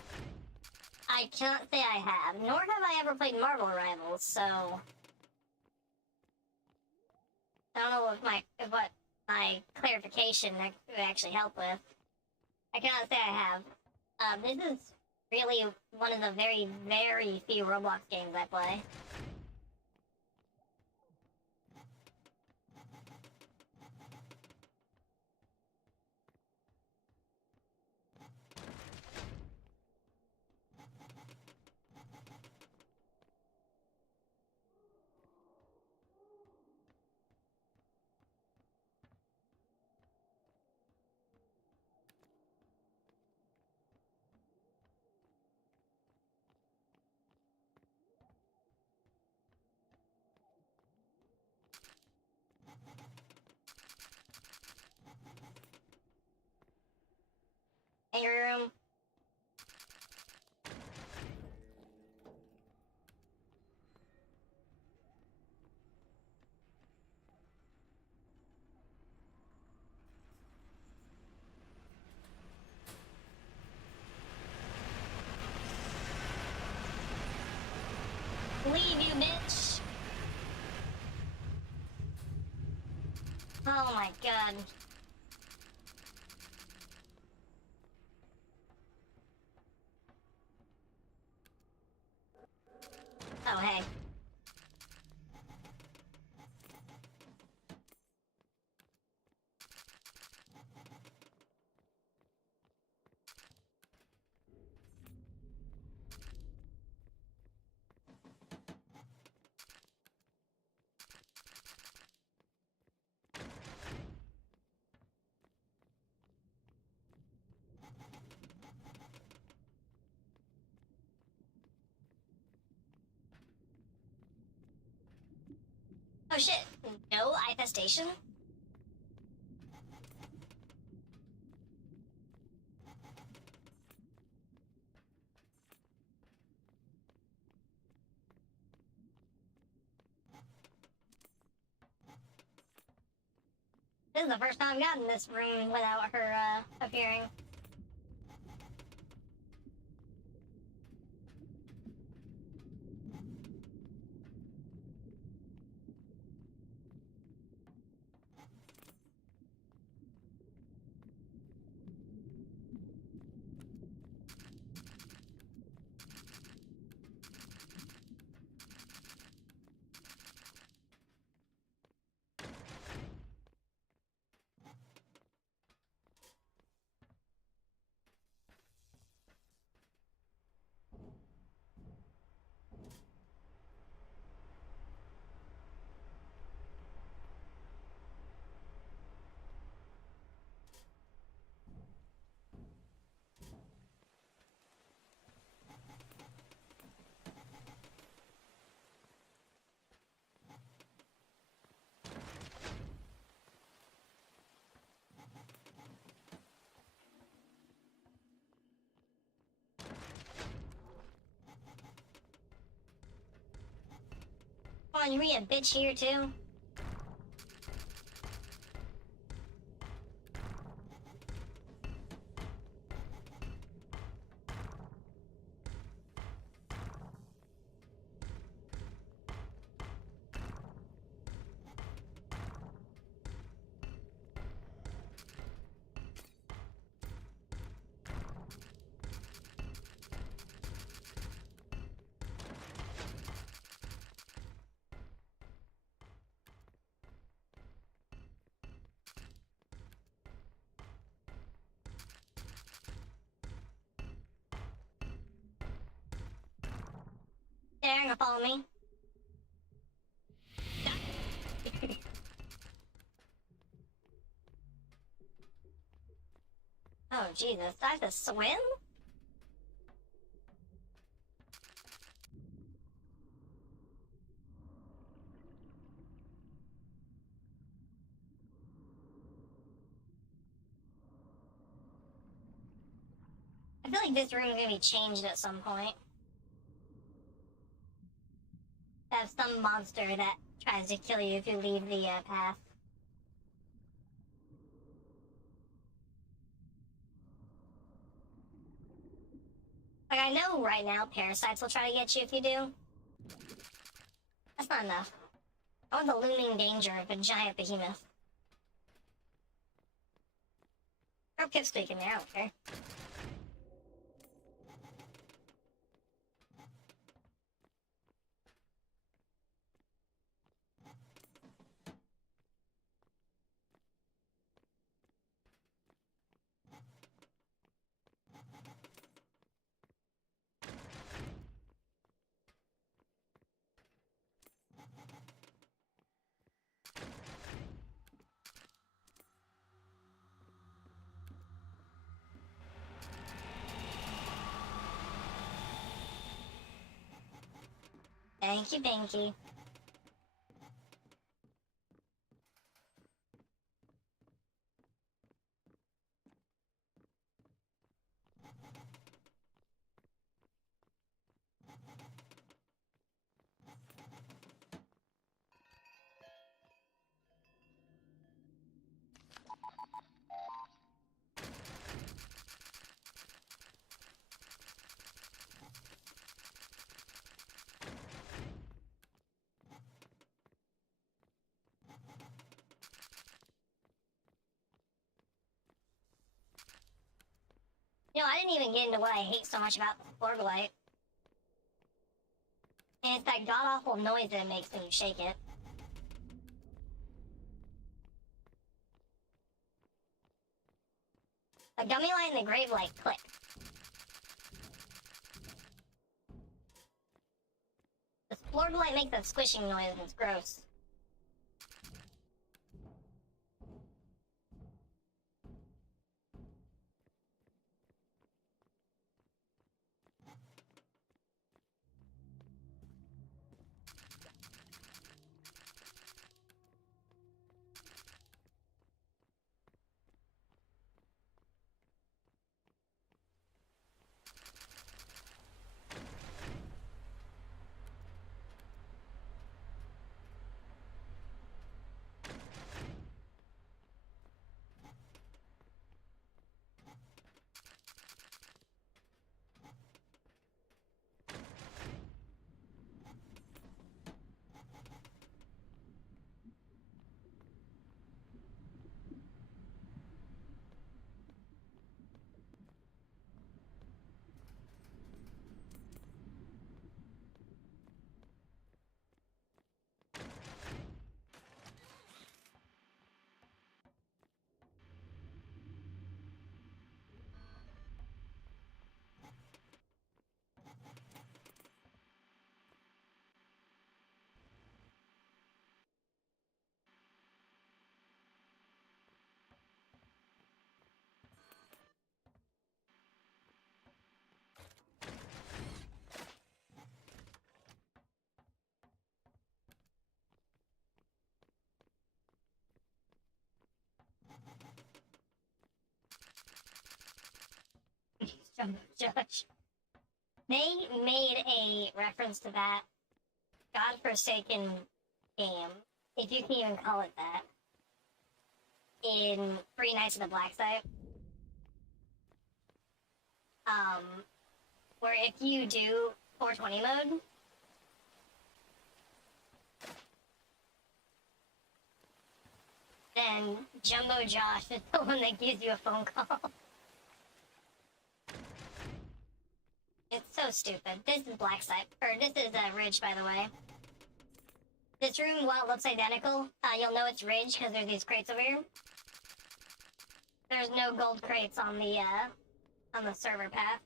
I cannot say I have, nor have I ever played Marvel Rivals, so I don't know what my clarification would actually help with. I cannot say I have. This is really one of the very, very few Roblox games I play. Angry room. Leave, you bitch! Oh my god. Oh, hey. Oh shit, no infestation? This is the first time I've gotten this room without her appearing. Come on, you be a bitch here too? There, gonna follow me. Oh, Jesus. I have to swim? I feel like this room is gonna be changed at some point. Have some monster that tries to kill you if you leave the path. Like, I know right now parasites will try to get you if you do. That's not enough. I want the looming danger of a giant behemoth. Or keep speaking there, I don't care. Thank you, Binky. You know, I didn't even get into what I hate so much about the floor light. And it's that god-awful noise that it makes when you shake it. A gummy light and the grave light click. The floor light makes that squishing noise and it's gross. Jumbo Josh. They made a reference to that godforsaken game, if you can even call it that, in Three Nights of the Black Site. Where if you do 420 mode, then Jumbo Josh is the one that gives you a phone call. It's so stupid. This is Black Site, or this is Ridge, by the way. This room, while it looks identical, you'll know it's Ridge because there's these crates over here. There's no gold crates on the server path.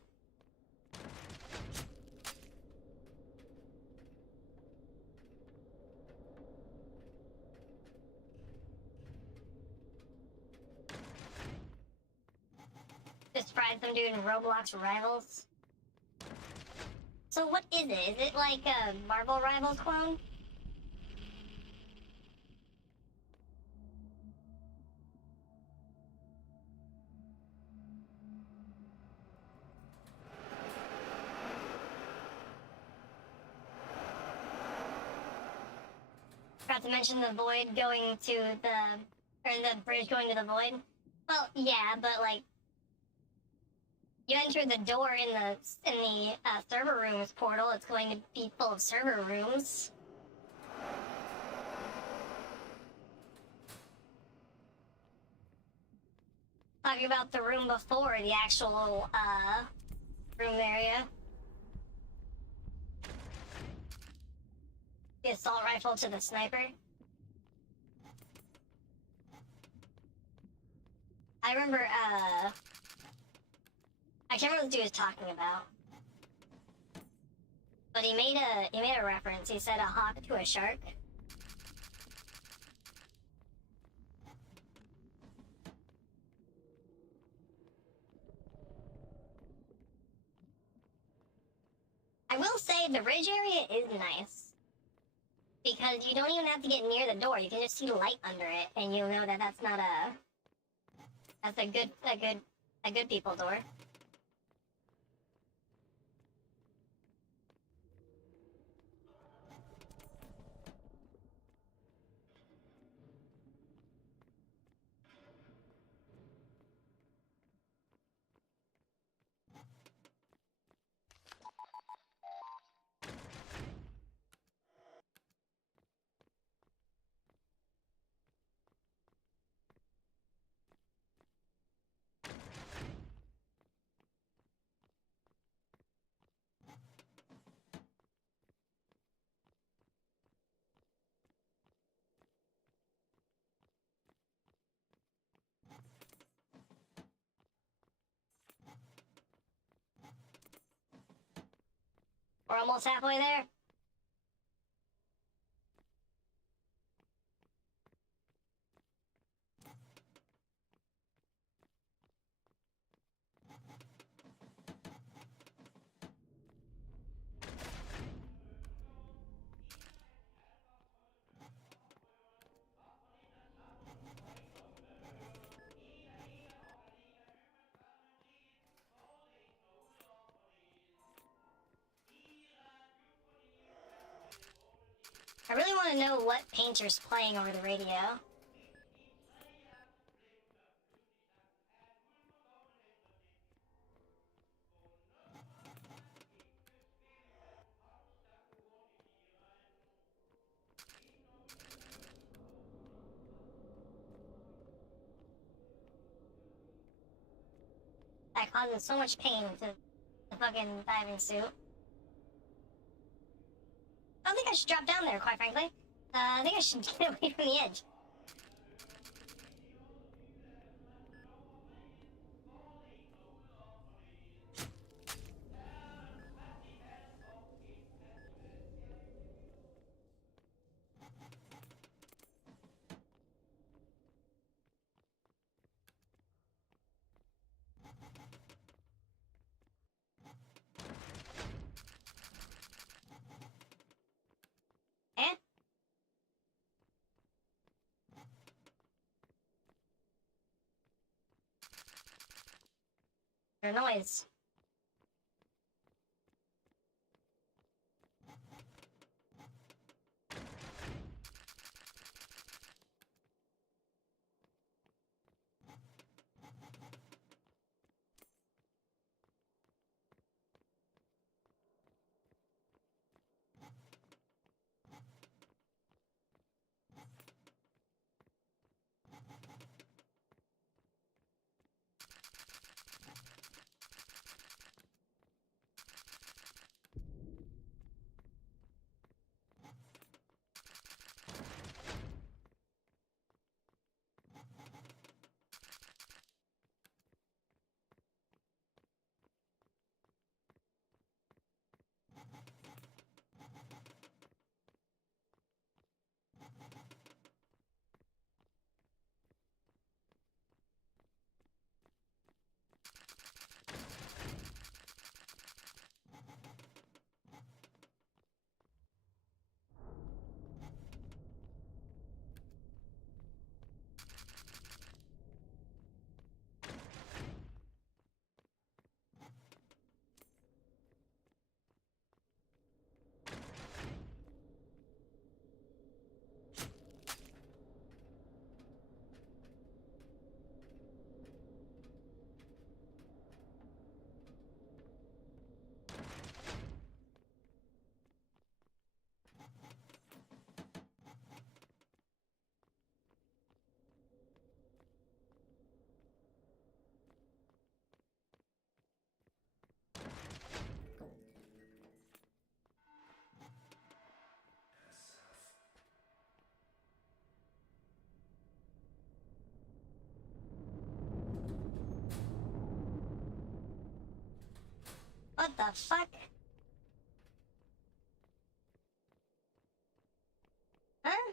Just fried some dude in Roblox Rivals. So what is it? Is it like a Marvel Rivals clone? Forgot to mention the void going to the bridge going to the void. Well, yeah, but like, you enter the door in the server rooms portal, it's going to be full of server rooms. Talking about the room before the actual room area. The assault rifle to the sniper. I remember I can't remember what the dude was talking about. But he made a reference. He said a hawk to a shark. I will say the ridge area is nice. Because you don't even have to get near the door. You can just see light under it and you'll know that that's not a good people door. We're almost halfway there. I really want to know what painter's playing over the radio. That causes so much pain to the fucking diving suit. I don't think I should drop down there, quite frankly. I think I should get away from the edge. Eh? There's noise. What the fuck? Huh?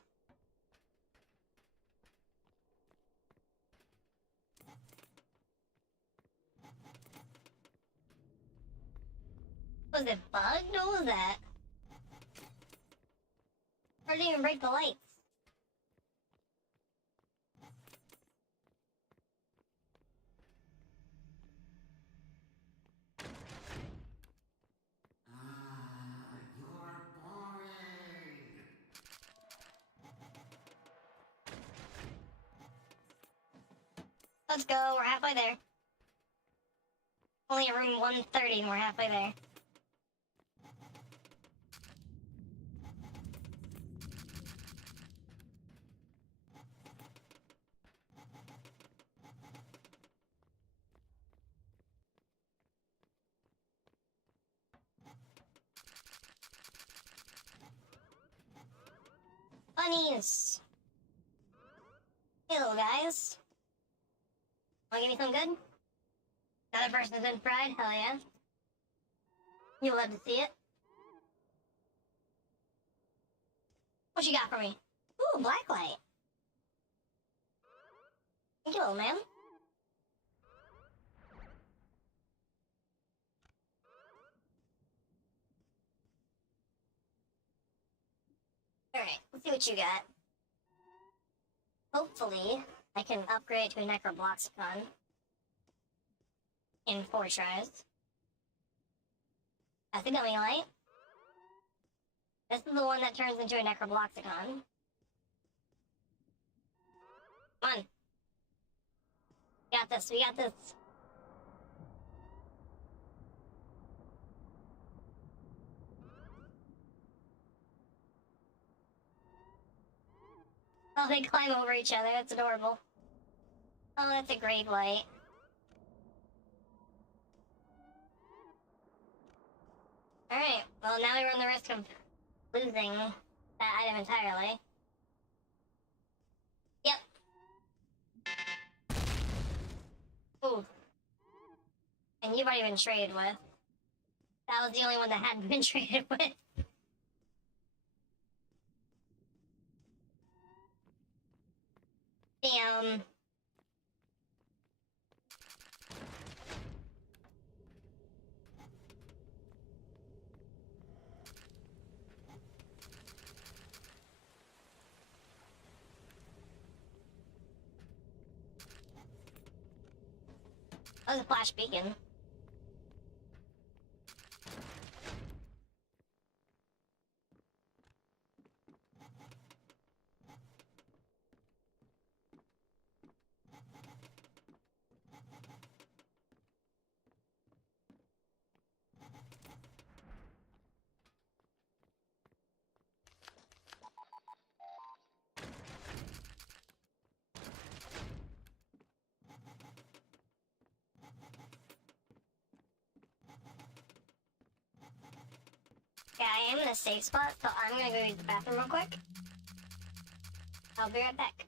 Was it bugged? What was that? Or didn't even break the lights? You're boring. Let's go, we're halfway there. Only room 130 and we're halfway there. Bunnies! Hey little guys. Wanna give me some good? Another person's been fried? Hell yeah. You'll love to see it. What you got for me? Ooh, blacklight. Thank you, little man. Alright, let's see what you got. Hopefully, I can upgrade to a Necrobloxicon in 4 tries. That's the gummy light. This is the one that turns into a Necrobloxicon. Come on. We got this, we got this. Oh, they climb over each other. That's adorable. Oh, that's a great light. Alright, well now we run the risk of losing that item entirely. Yep. Ooh. And you've already been traded with. That was the only one that hadn't been traded with. Damn. That was a flash beacon. Yeah, I am in a safe spot, so I'm gonna go use the bathroom real quick. I'll be right back.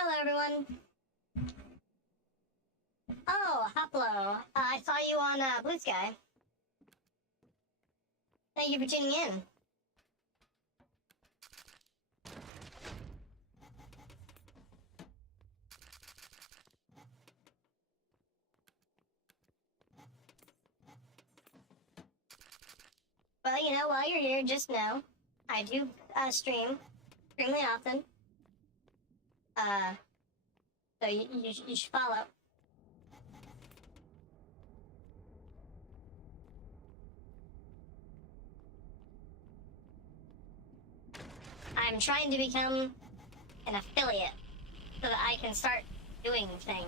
Hello, everyone. Oh, Hoplo. I saw you on Blue Sky. Thank you for tuning in. Well, you know, while you're here, just know I do stream extremely often. So you should follow. I'm trying to become an affiliate so that I can start doing things.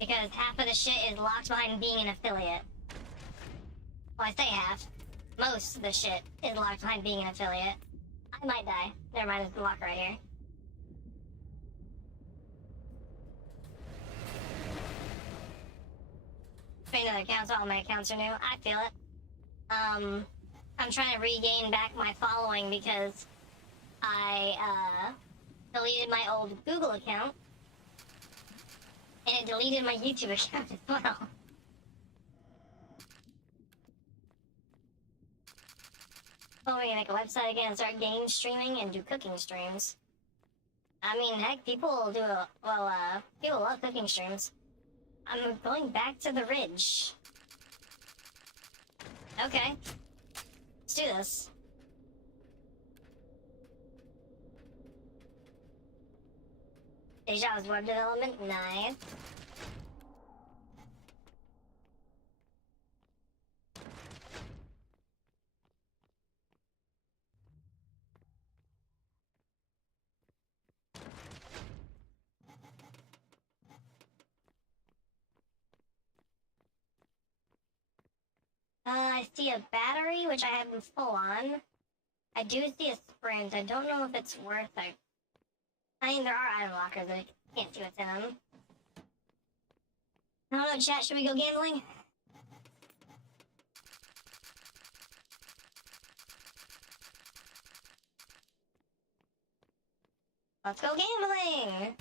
Because half of the shit is locked behind being an affiliate. Well, I say half. Most of the shit is locked behind being an affiliate. I might die. Never mind, there's the lock right here. Made another account, so all my accounts are new. I feel it. I'm trying to regain back my following because I, deleted my old Google account. And it deleted my YouTube account as well. Oh, we're gonna make a website again and start game streaming and do cooking streams. I mean, heck, people people love cooking streams. I'm going back to the ridge. Okay. Let's do this. Deja's web development, nice. I see a battery, which I haven't full on. I do see a sprint. I don't know if it's worth it. I mean, there are item lockers, but I can't see what's in them. I don't know, chat, should we go gambling? Let's go gambling!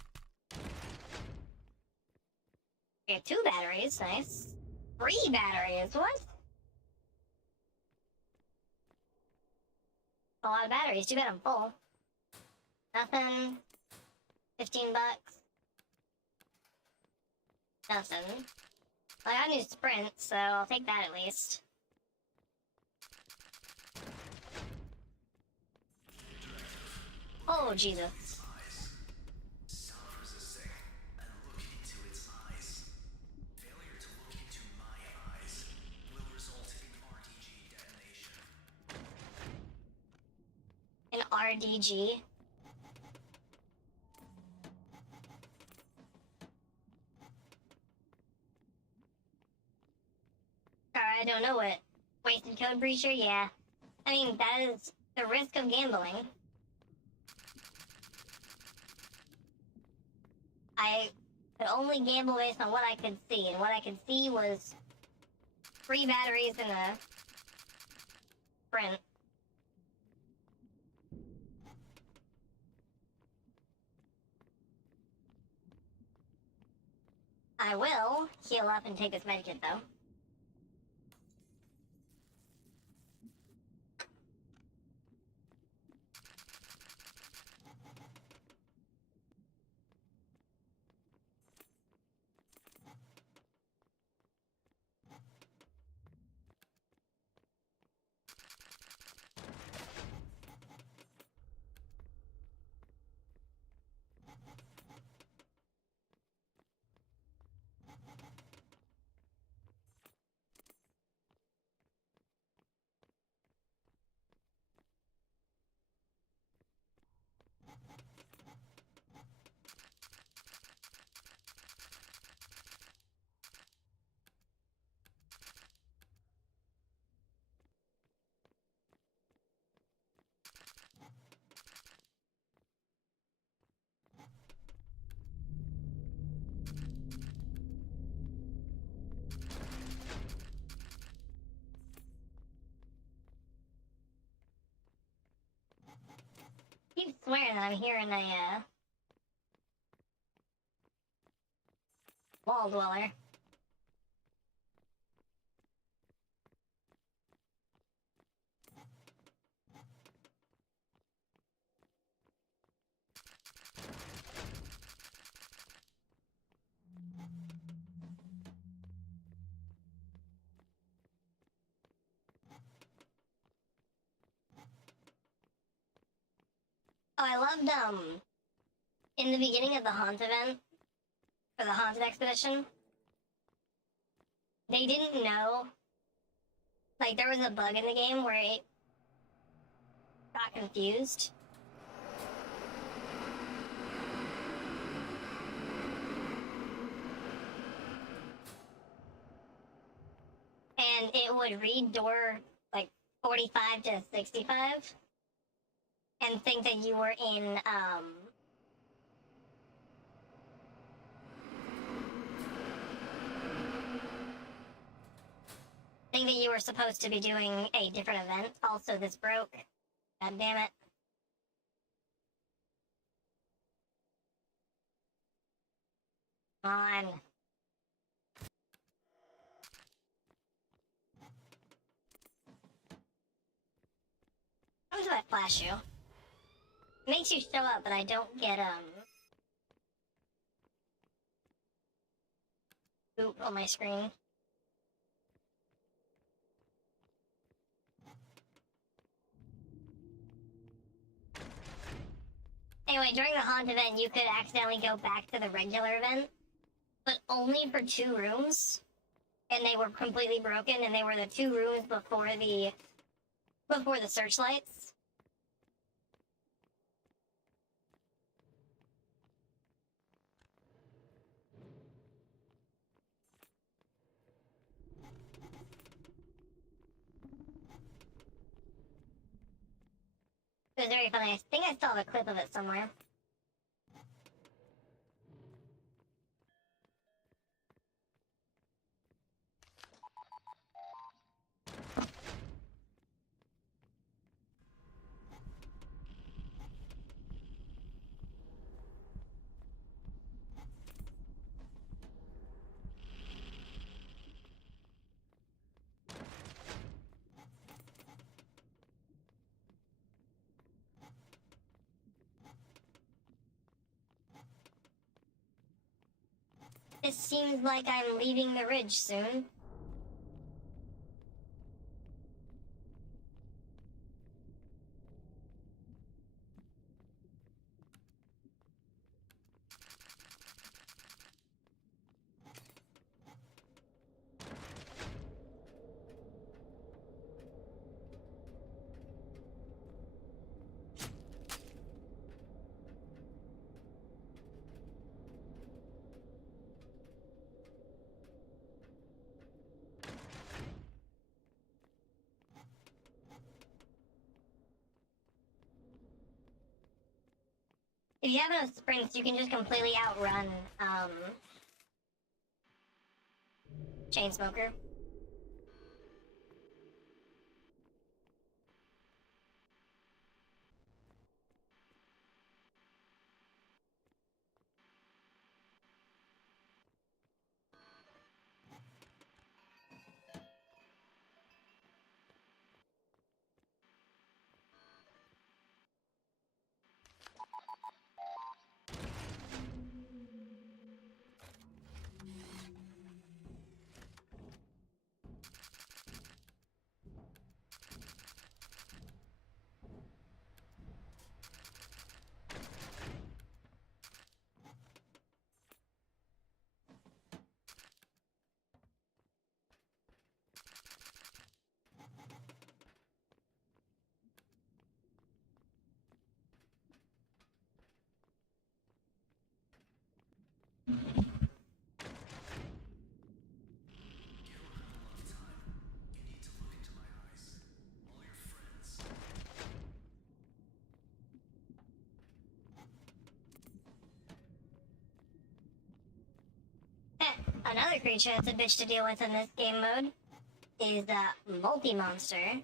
We have 2 batteries, nice. 3 batteries, what? A lot of batteries, too bad I'm full. Nothing. 15 bucks. Nothing. Well, I got a new sprint, so I'll take that at least. Oh, Jesus. Stop resisting and look into its eyes. Failure to look into my eyes will result in RDG detonation. An RDG. I don't know what. Wasted code breacher? Yeah. I mean, that is the risk of gambling. I could only gamble based on what I could see, and what I could see was 3 batteries and a sprint. I will heal up and take this medikit, though. Keep swearing that I'm hearing a Wall dweller. Oh, I loved, in the beginning of the Haunt event, for the Haunted Expedition, they didn't know, like, there was a bug in the game where it got confused. And it would read door, like, 45 to 65, and think that you were in, think that you were supposed to be doing a different event. Also, this broke. God damn it. Come on. How does that flash you? It makes you show up, but I don't get, boop on my screen. Anyway, during the Haunt event, you could accidentally go back to the regular event, but only for 2 rooms, and they were completely broken, and they were the 2 rooms before the searchlights. It was very funny. I think I saw the clip of it somewhere. It seems like I'm leaving the ridge soon. If you have enough sprints, you can just completely outrun, Chainsmoker. You don't have a lot of time. You need to look into my eyes. All your friends. Another creature that's a bitch to deal with in this game mode is the multi-monster.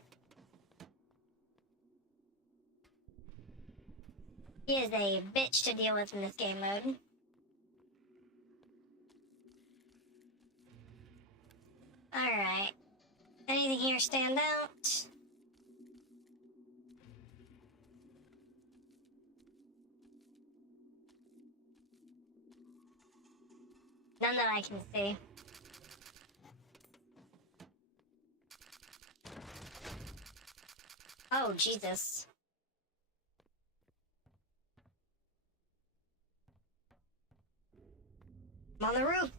He is a bitch to deal with in this game mode. Alright. Anything here stand out? None that I can see. Oh, Jesus. I'm on the roof.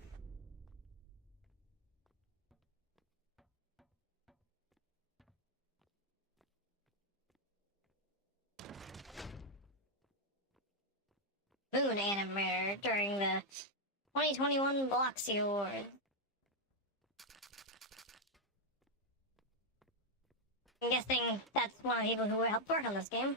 Moon animator during the 2021 Bloxy Award. I'm guessing that's one of the people who helped work on this game.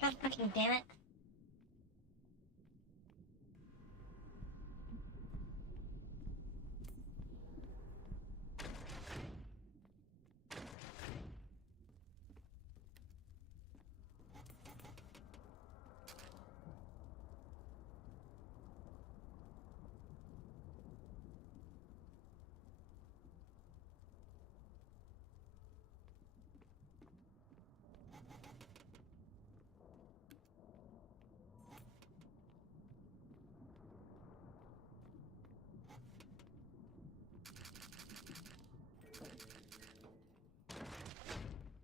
God fucking damn it.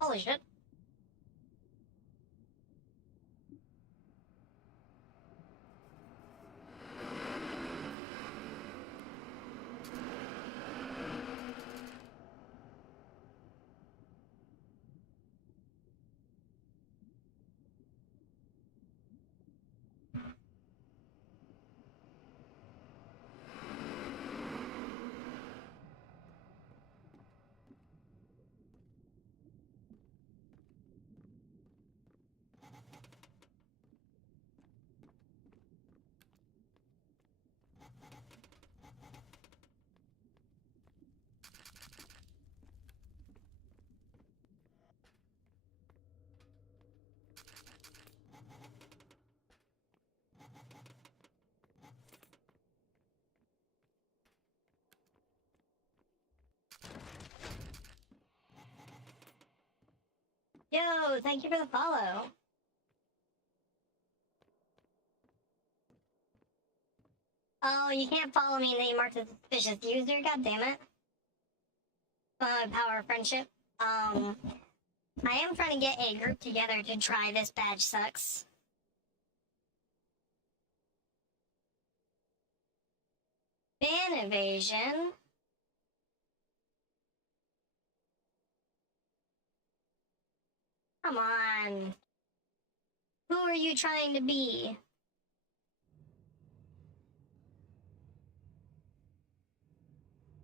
Holy shit. Yo, thank you for the follow. Oh, you can't follow me and then you marked as a suspicious user? God damn it. Power of friendship. I am trying to get a group together to try this badge sucks. Ban evasion. Come on. Who are you trying to be?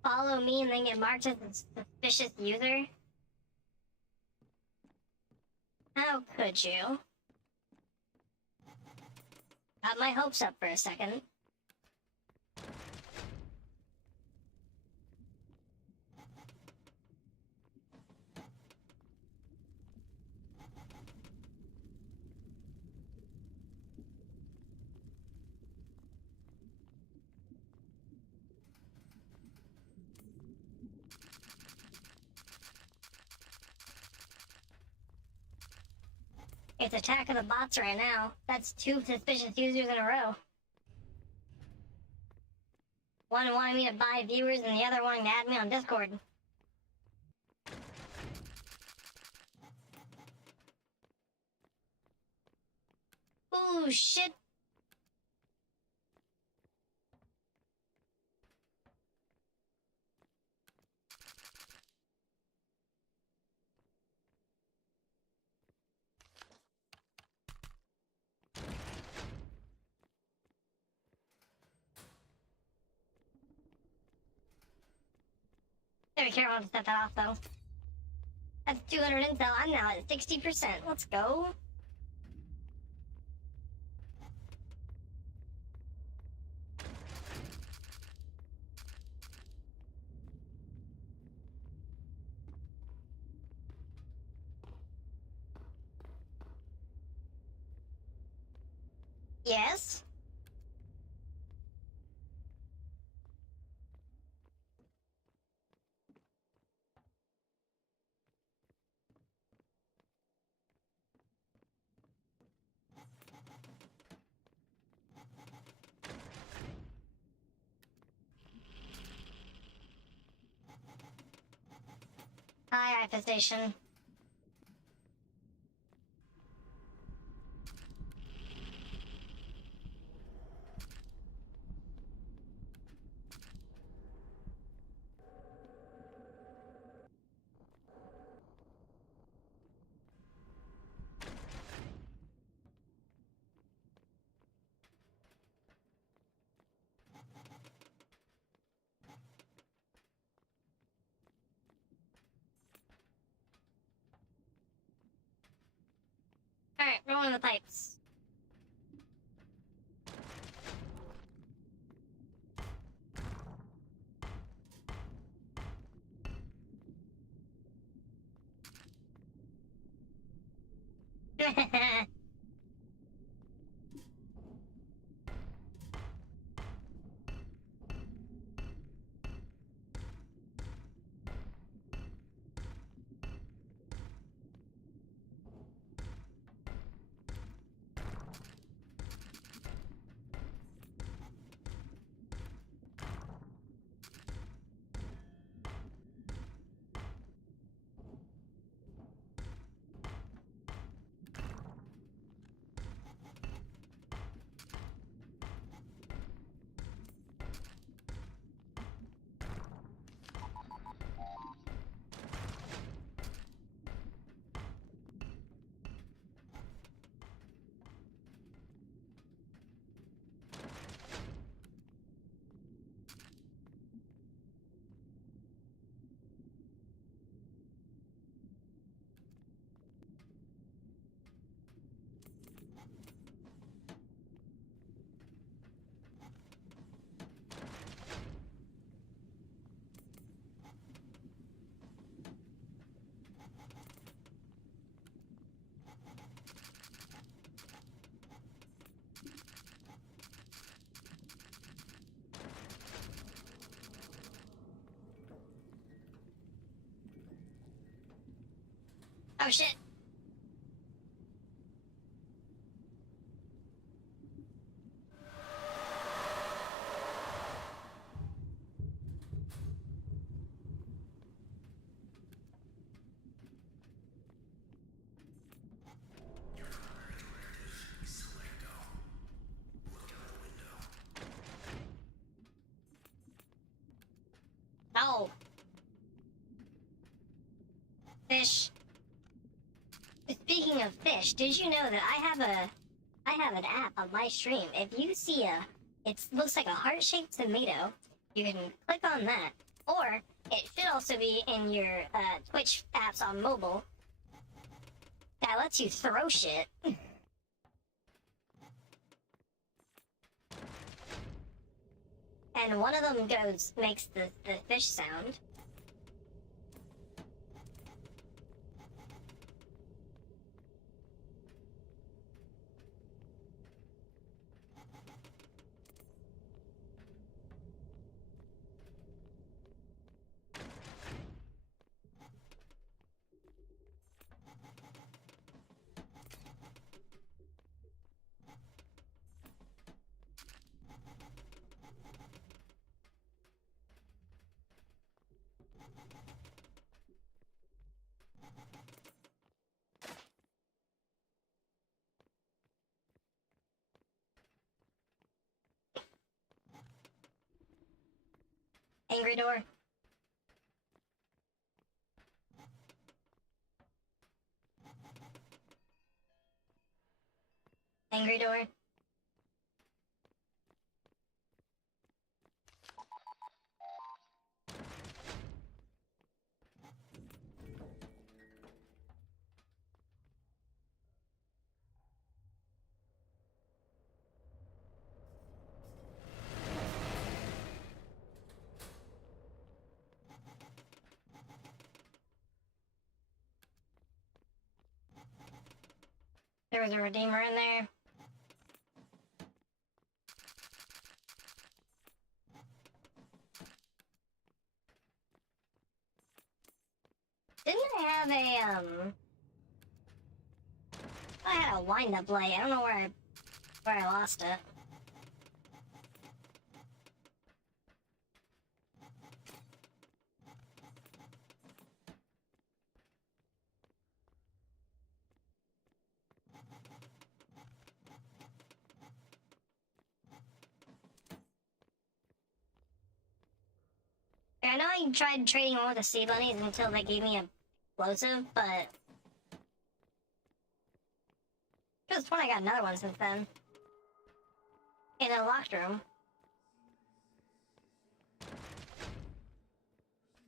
Follow me and then get marked as a suspicious user? How could you? Got my hopes up for a second. It's attack of the bots right now. That's 2 suspicious users in a row. One wanted me to buy viewers and the other wanting to add me on Discord. Ooh, shit. Gotta be careful to set that off, though. That's 200 intel. I'm now at 60%. Let's go. Yes? Hi, Station. Alright, rolling the pipes. Oh shit. Your primary directive is to let go. Look out the window. No. Fish. Speaking of fish, did you know that I have an app on my stream. If you see it looks like a heart-shaped tomato, you can click on that. Or it should also be in your Twitch apps on mobile. That lets you throw shit. And one of them makes the fish sound. Angry door. Angry door. There was a redeemer in there. I had a wind-up light. I don't know where I lost it. I know I tried trading one with the sea bunnies until they gave me a explosive, but just when I got another one since then. In a locked room.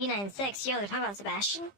E96, yo, they're talking about Sebastian?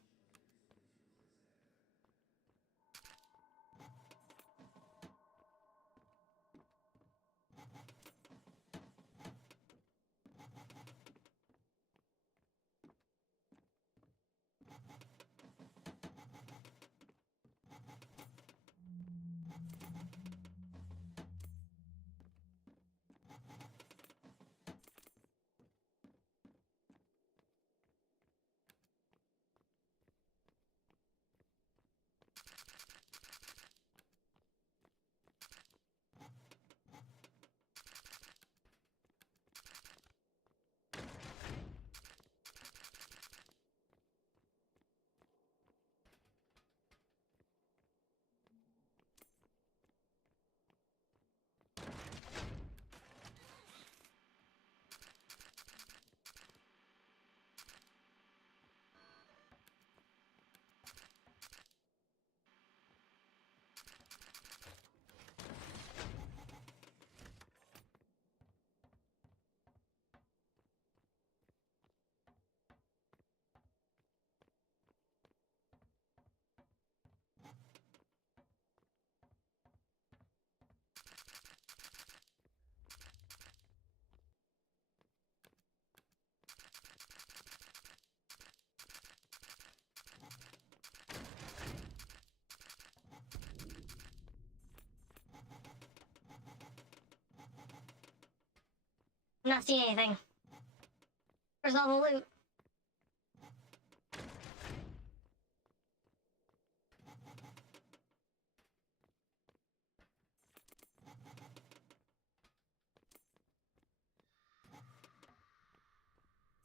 I'm not seeing anything. Where's all the loot?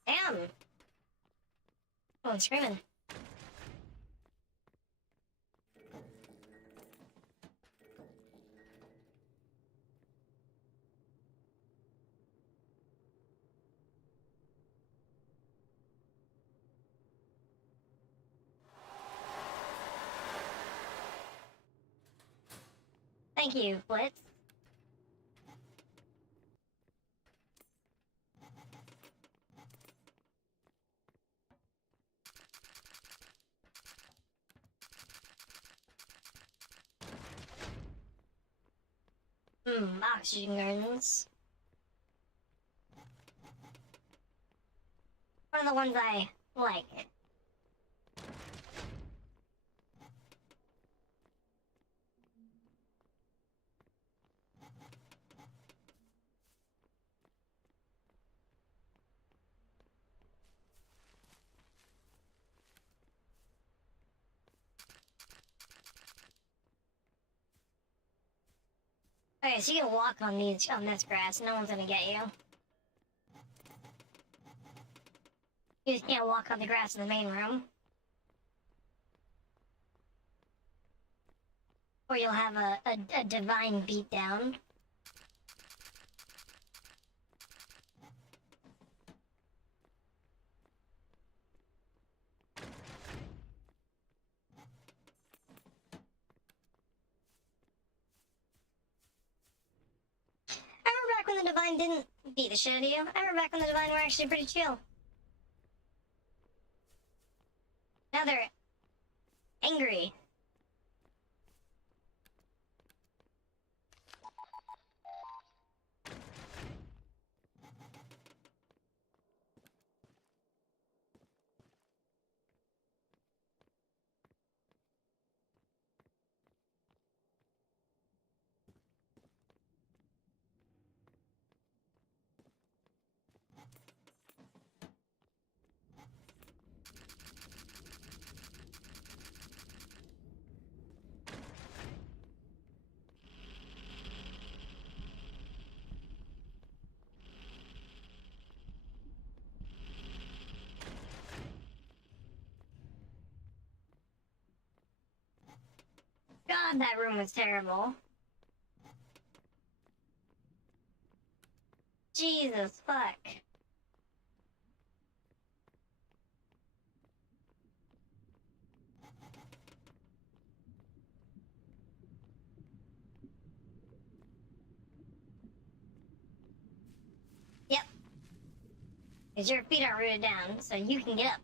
Damn! Oh, I'm screaming. Thank you, Blitz. Oxygen gardens. One of the ones I like. Okay, so you can walk on this grass. No one's gonna get you. You just can't walk on the grass in the main room. Or you'll have a divine beatdown. I remember back when the divine didn't beat the shit out of you. I remember back when the divine were actually pretty chill. Now they're angry. God, that room was terrible. Jesus fuck. Yep. Because your feet aren't rooted down, so you can get up.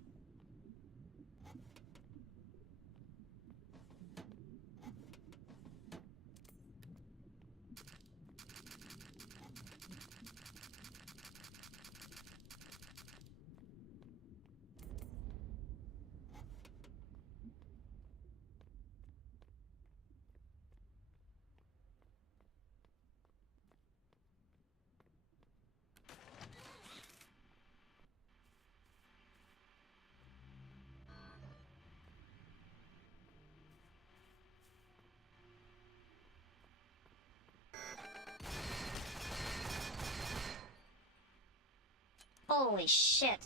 Holy shit.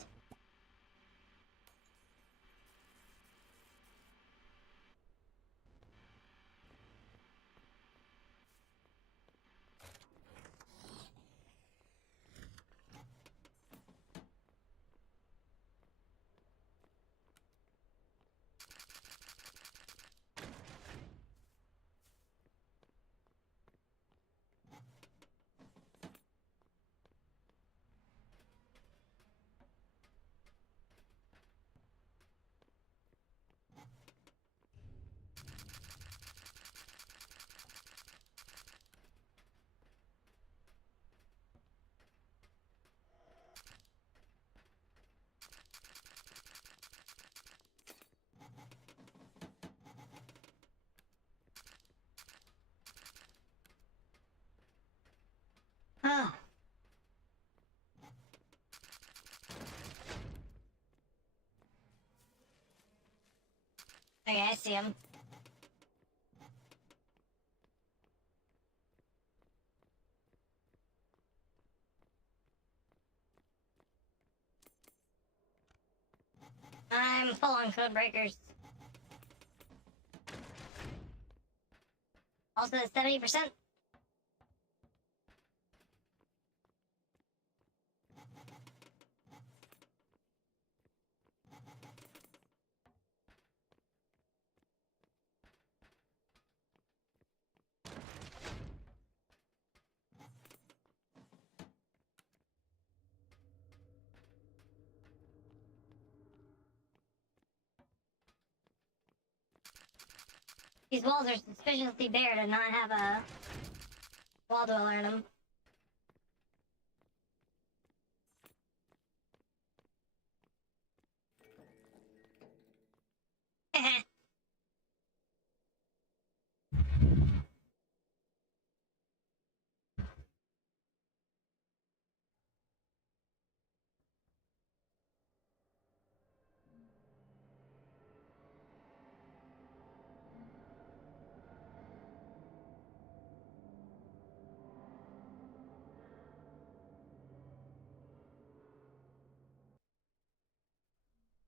Oh. Okay, I see him. I'm full on code breakers. Also, 70%. These walls are suspiciously bare to not have a wall dweller in them.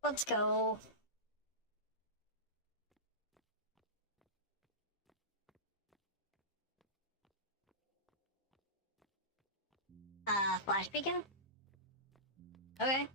Let's go. Flash beacon? Okay.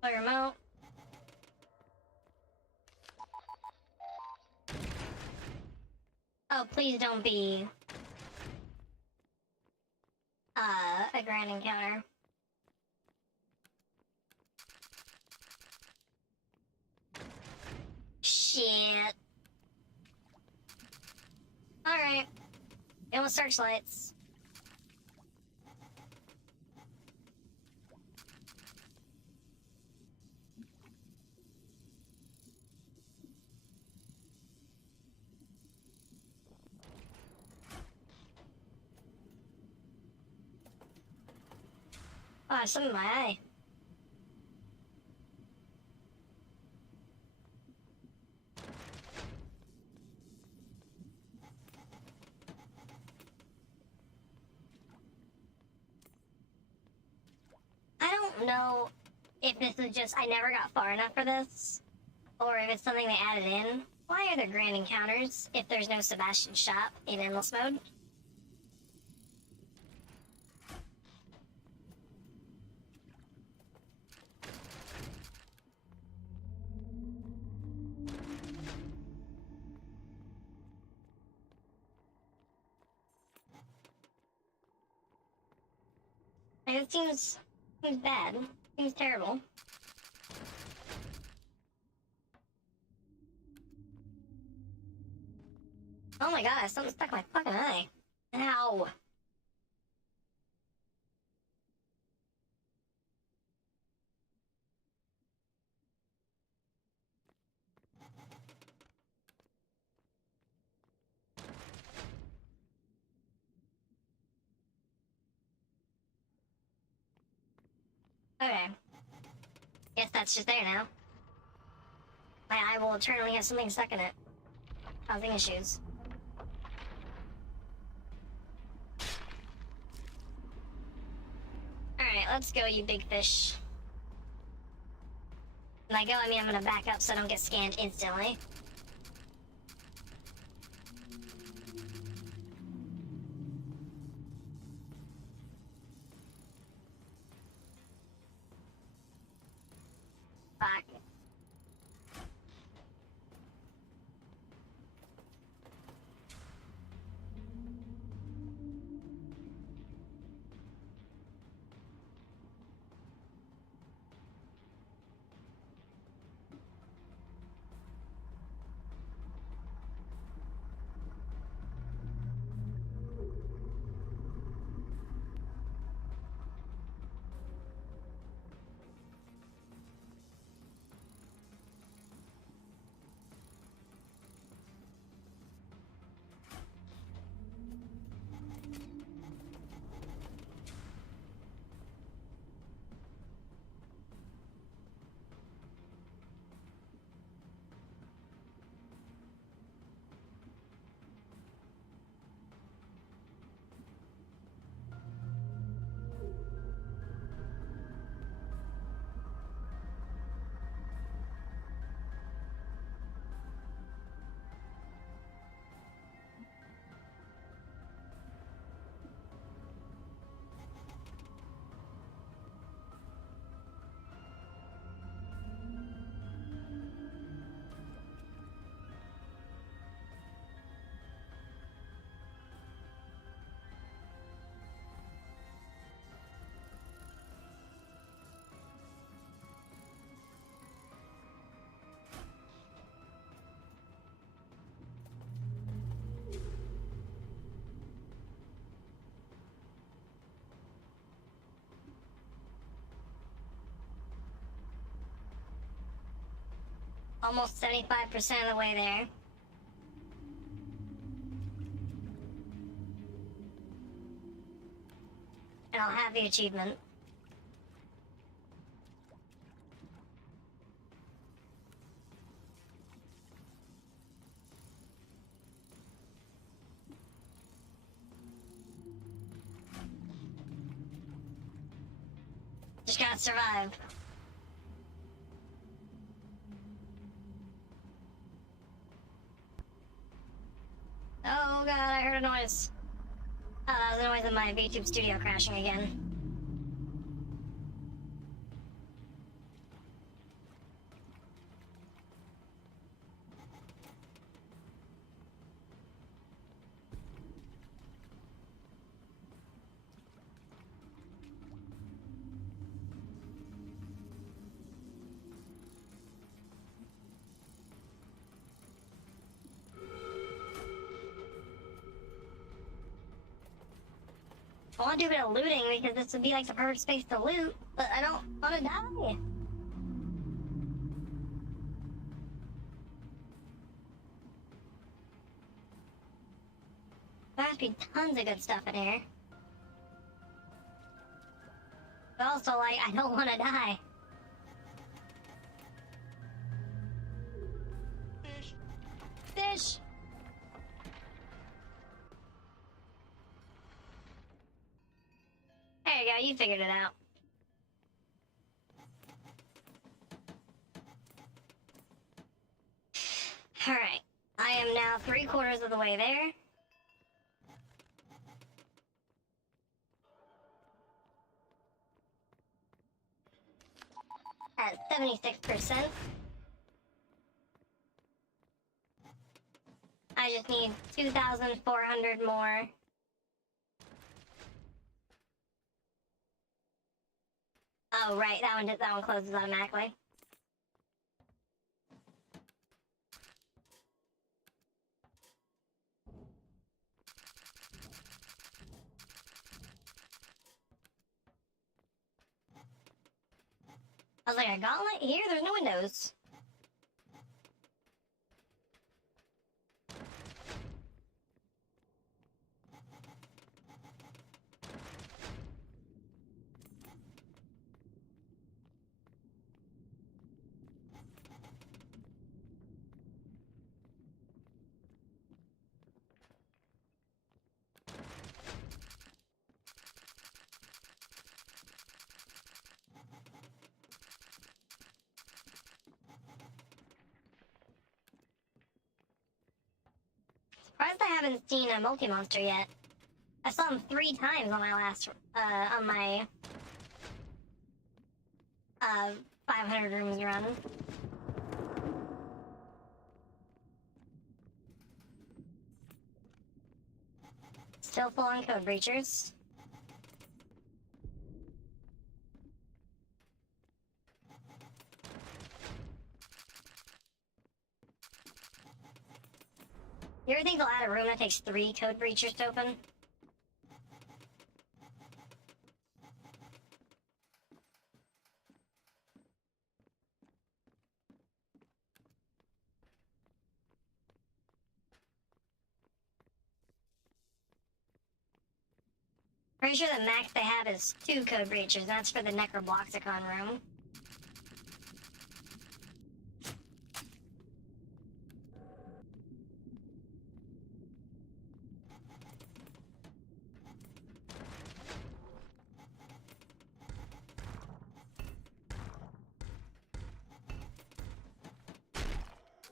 Plug remote. Oh, please don't be a grand encounter. Shit. Alright. It was searchlights. have some in my eye. I don't know if this is just I never got far enough for this, or if it's something they added in. Why are there grand encounters if there's no Sebastian shop in endless mode? Like, it seems bad. Seems terrible. Oh my god, something stuck in my fucking eye. Ow. Okay. Guess that's just there now. My eye will eternally have something stuck in it. Causing issues. Alright, let's go, you big fish. When I go, I mean I'm gonna back up so I don't get scanned instantly. Fuck. Almost 75% of the way there. And I'll have the achievement. Just gotta survive. Oh god, I heard a noise. Oh, that was the noise of my VTube studio crashing again. I want to do a bit of looting because this would be like the perfect space to loot, but I don't want to die. There must be tons of good stuff in here. Oh, also like, I don't want to die. Fish. Fish! There you go, you figured it out. Alright, I am now 3/4 of the way there. At 76%. I just need 2,400 more. Oh, right, that one closes automatically. I was like, a gauntlet here? There's no windows. Surprised I haven't seen a multi-monster yet. I saw him 3 times on my last, on my, 500 rooms run. Still full on code breachers. You ever think they'll add a room that takes 3 code breachers to open? Pretty sure the max they have is 2 code breachers. That's for the Necrobloxicon room.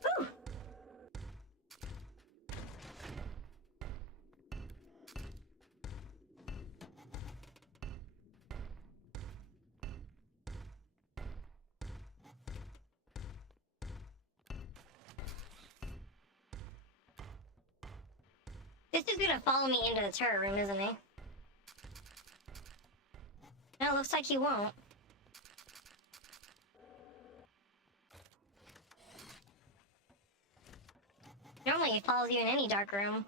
Whew. This is gonna follow me into the turret room, isn't he? No, it looks like he won't. Normally he follows you in any dark room.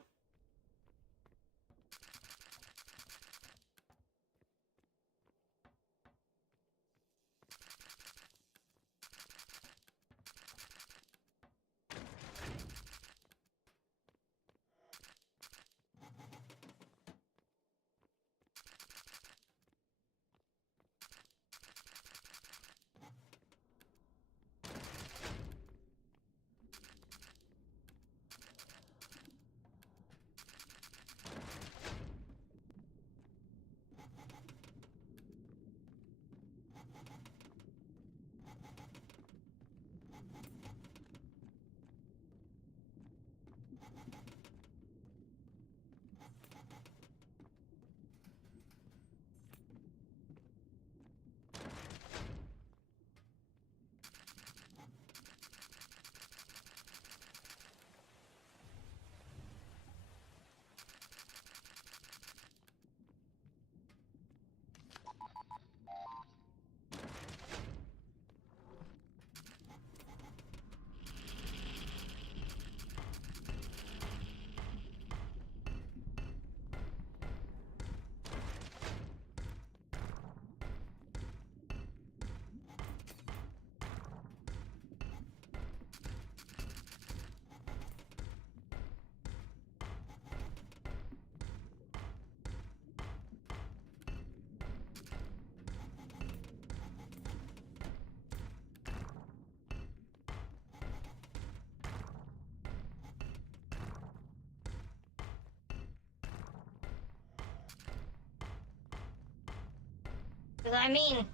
That's what I mean.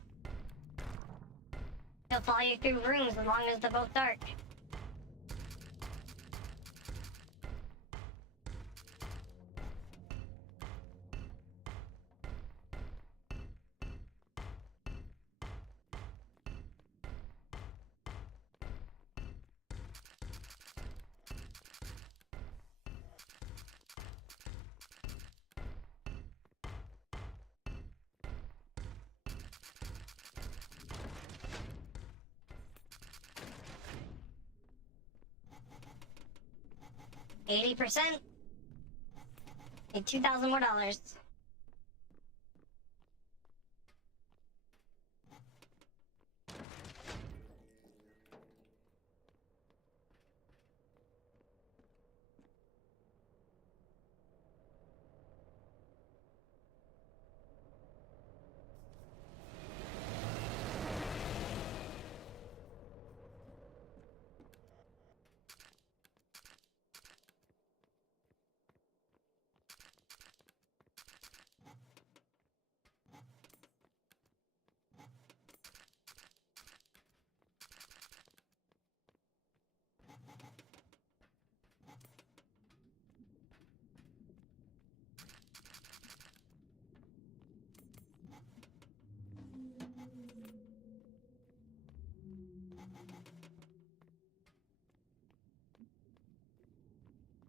He'll follow you through rooms as long as they're both dark. $80%. Need $2,000 more.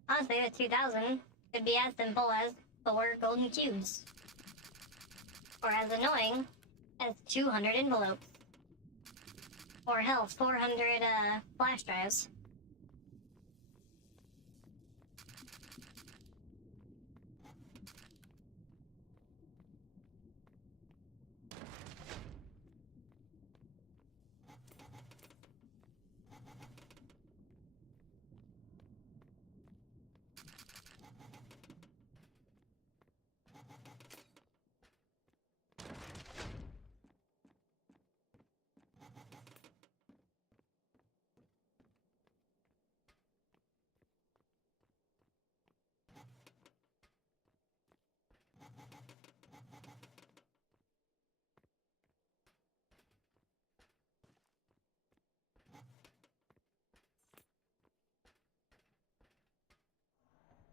Honestly, the 2,000 could be as simple as 4 golden cubes. Or as annoying as 200 envelopes. Or hell, 400 flash drives.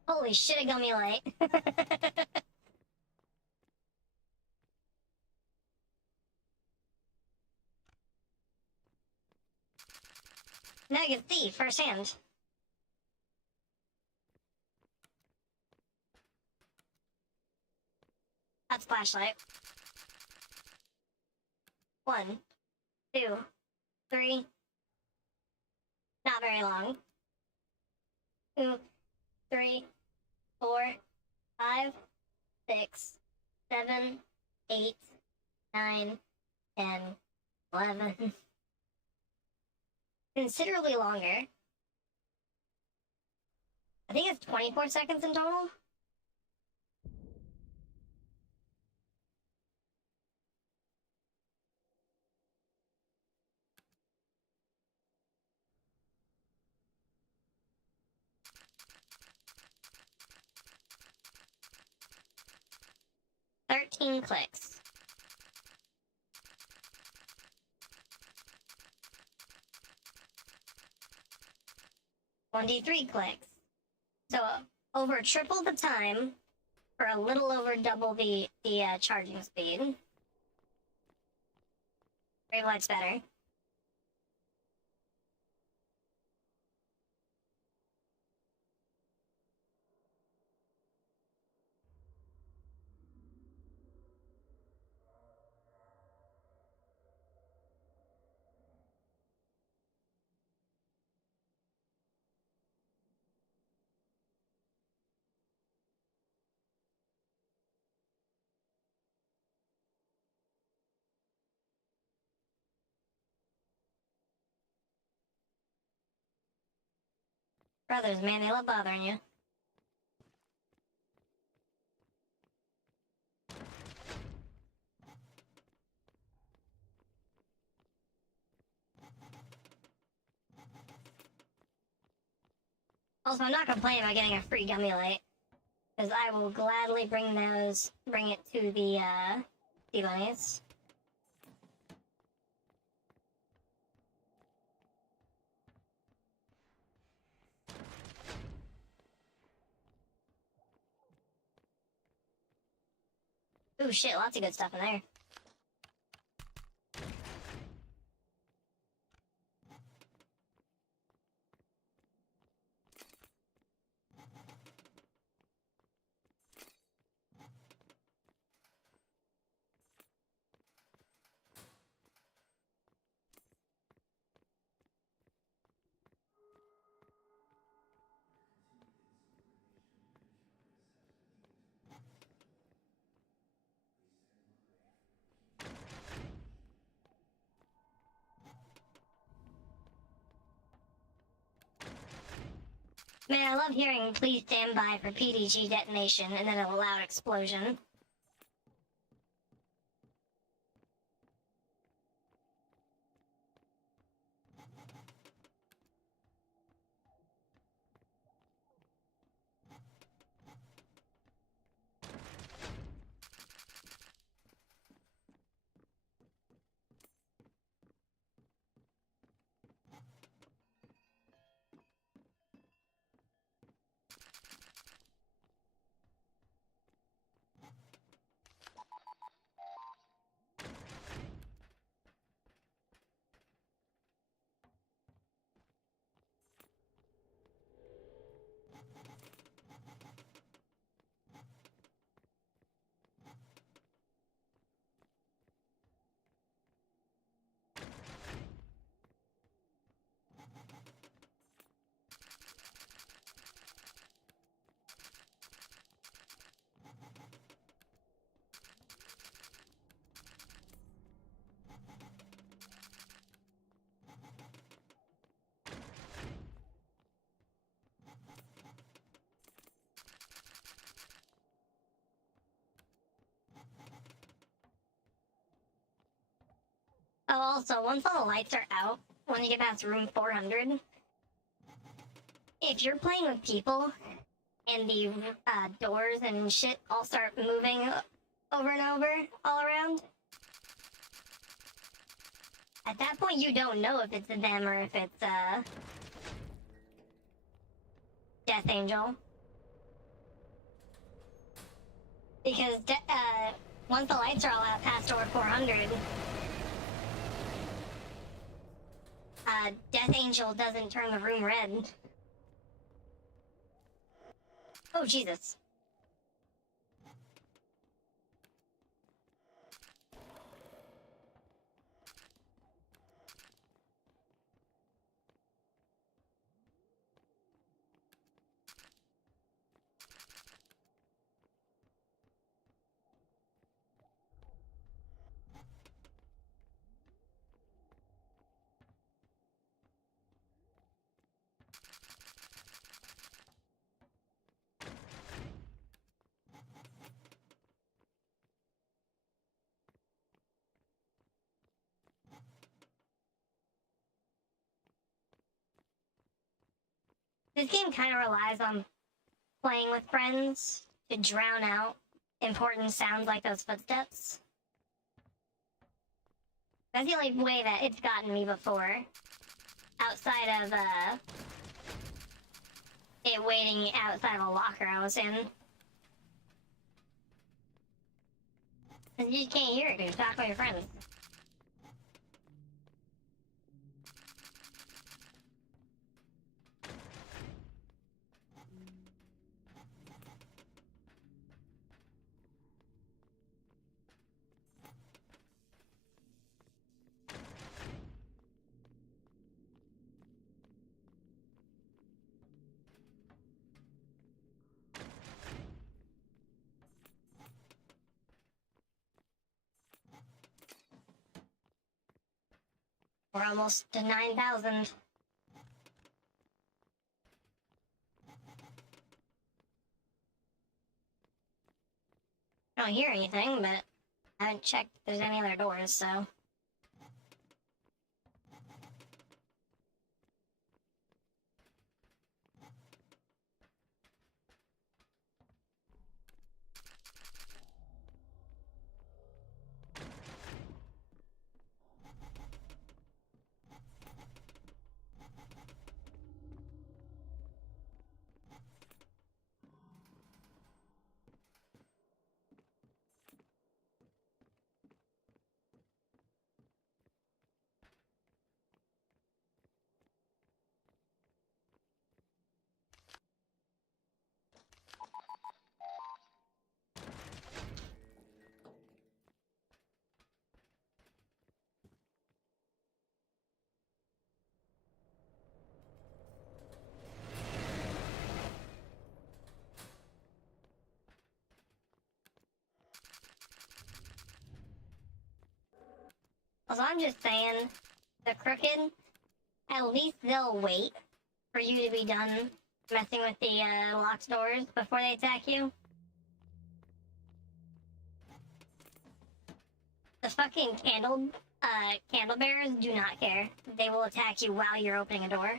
Holy shit, a gummy light. Now I can see firsthand. That's flashlight. 1, 2, 3. Not very long. 2, 3, 4, 5, 6, 7, 8, 9, 10, 11. Considerably longer. I think it's 24 seconds in total. Thirteen clicks. $23 clicks. So over triple the time for a little over double the charging speed. Wavelight's better. Brothers, man, they love bothering you. Also, I'm not complaining about getting a free gummy light, because I will gladly bring it to the sea bunnies. Ooh, shit, lots of good stuff in there. Man, I love hearing "Please stand by for PDG detonation" and then a loud explosion. Oh, also, once all the lights are out, when you get past room 400, if you're playing with people and the doors and shit all start moving over and over all around, at that point you don't know if it's them or if it's Death Angel. Because once the lights are all out past door 400, Death Angel doesn't turn the room red. Oh, Jesus. This game kind of relies on playing with friends to drown out important sounds like those footsteps. That's the only way that it's gotten me before. Outside of, it waiting outside of a locker I was in. 'Cause you just can't hear it because you're talking with your friends. We're almost to 9,000. I don't hear anything, but I haven't checked if there's any other doors, so... Also, I'm just saying, the Crooked, at least they'll wait for you to be done messing with the locked doors before they attack you. The fucking candle bearers do not care. They will attack you while you're opening a door.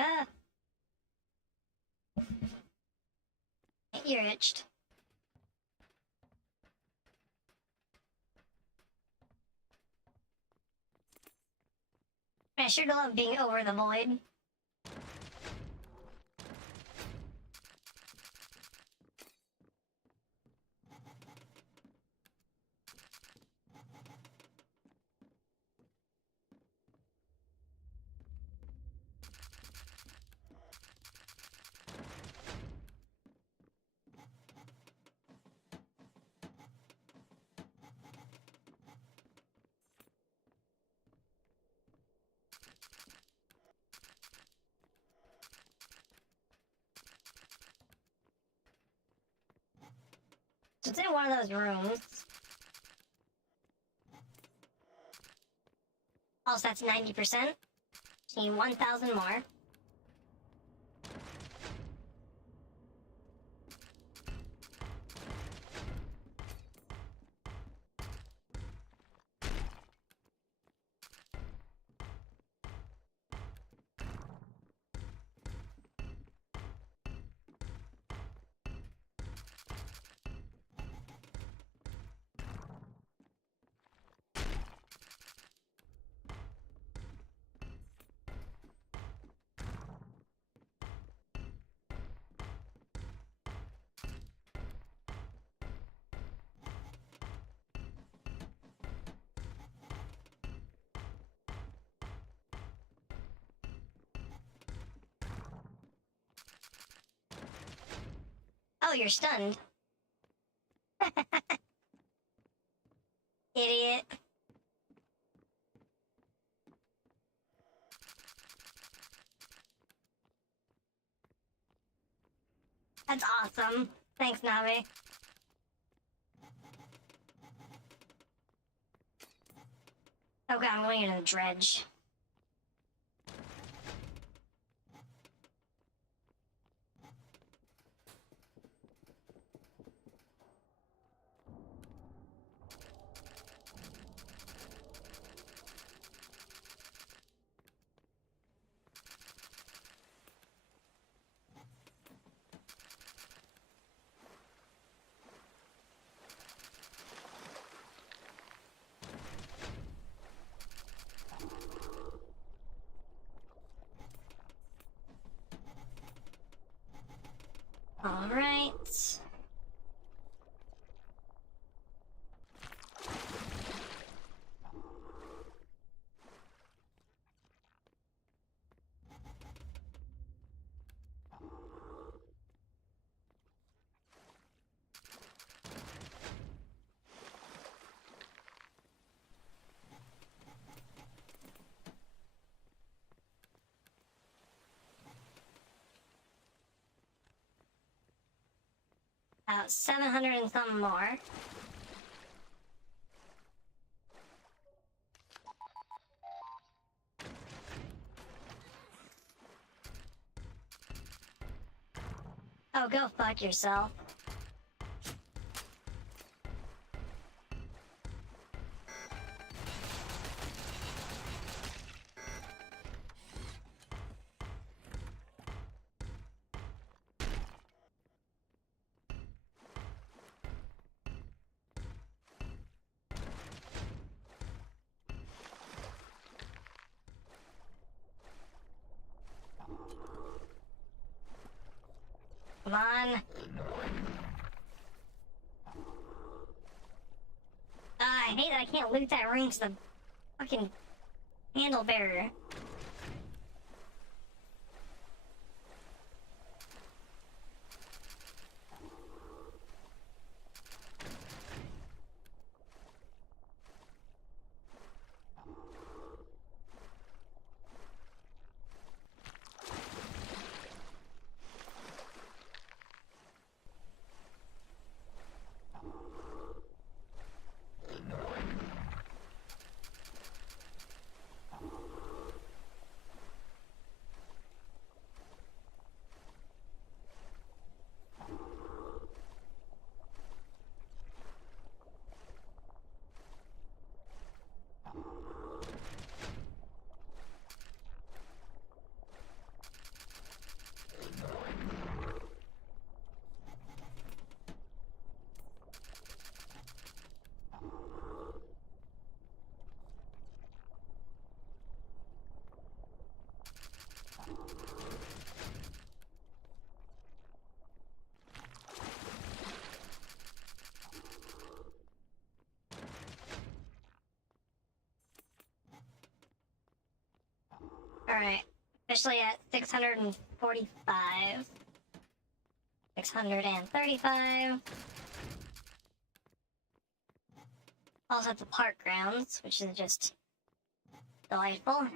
Ah! You're itched. I sure do love being over the void. So it's in one of those rooms. Also, that's 90%. So you need 1,000 more. Oh, you're stunned. Idiot. That's awesome. Thanks, Navi. Okay, I'm going into the dredge. All right. About 700 and some more. Oh, go fuck yourself. Come on. I hate that I can't loot that ring to the fucking handle bearer. Alright. Officially at 645. 635. Also at the park grounds, which is just delightful.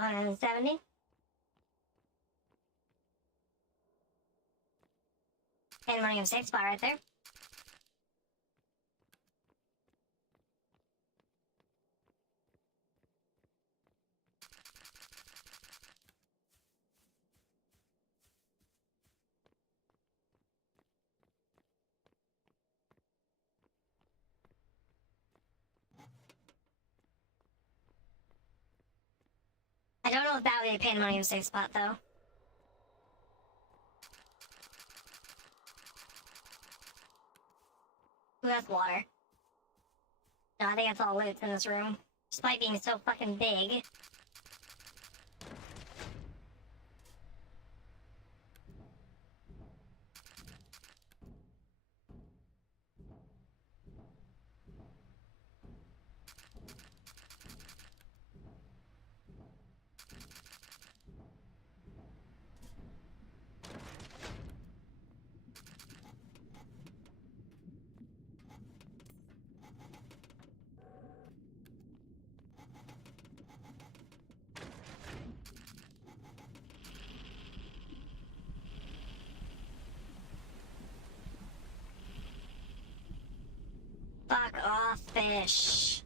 $570. And running a safe spot right there. I don't know if that would be a pandemonium safe spot though. Ooh, that's water. No, I think that's all loot in this room. Despite being so fucking big. Fuck off, fish.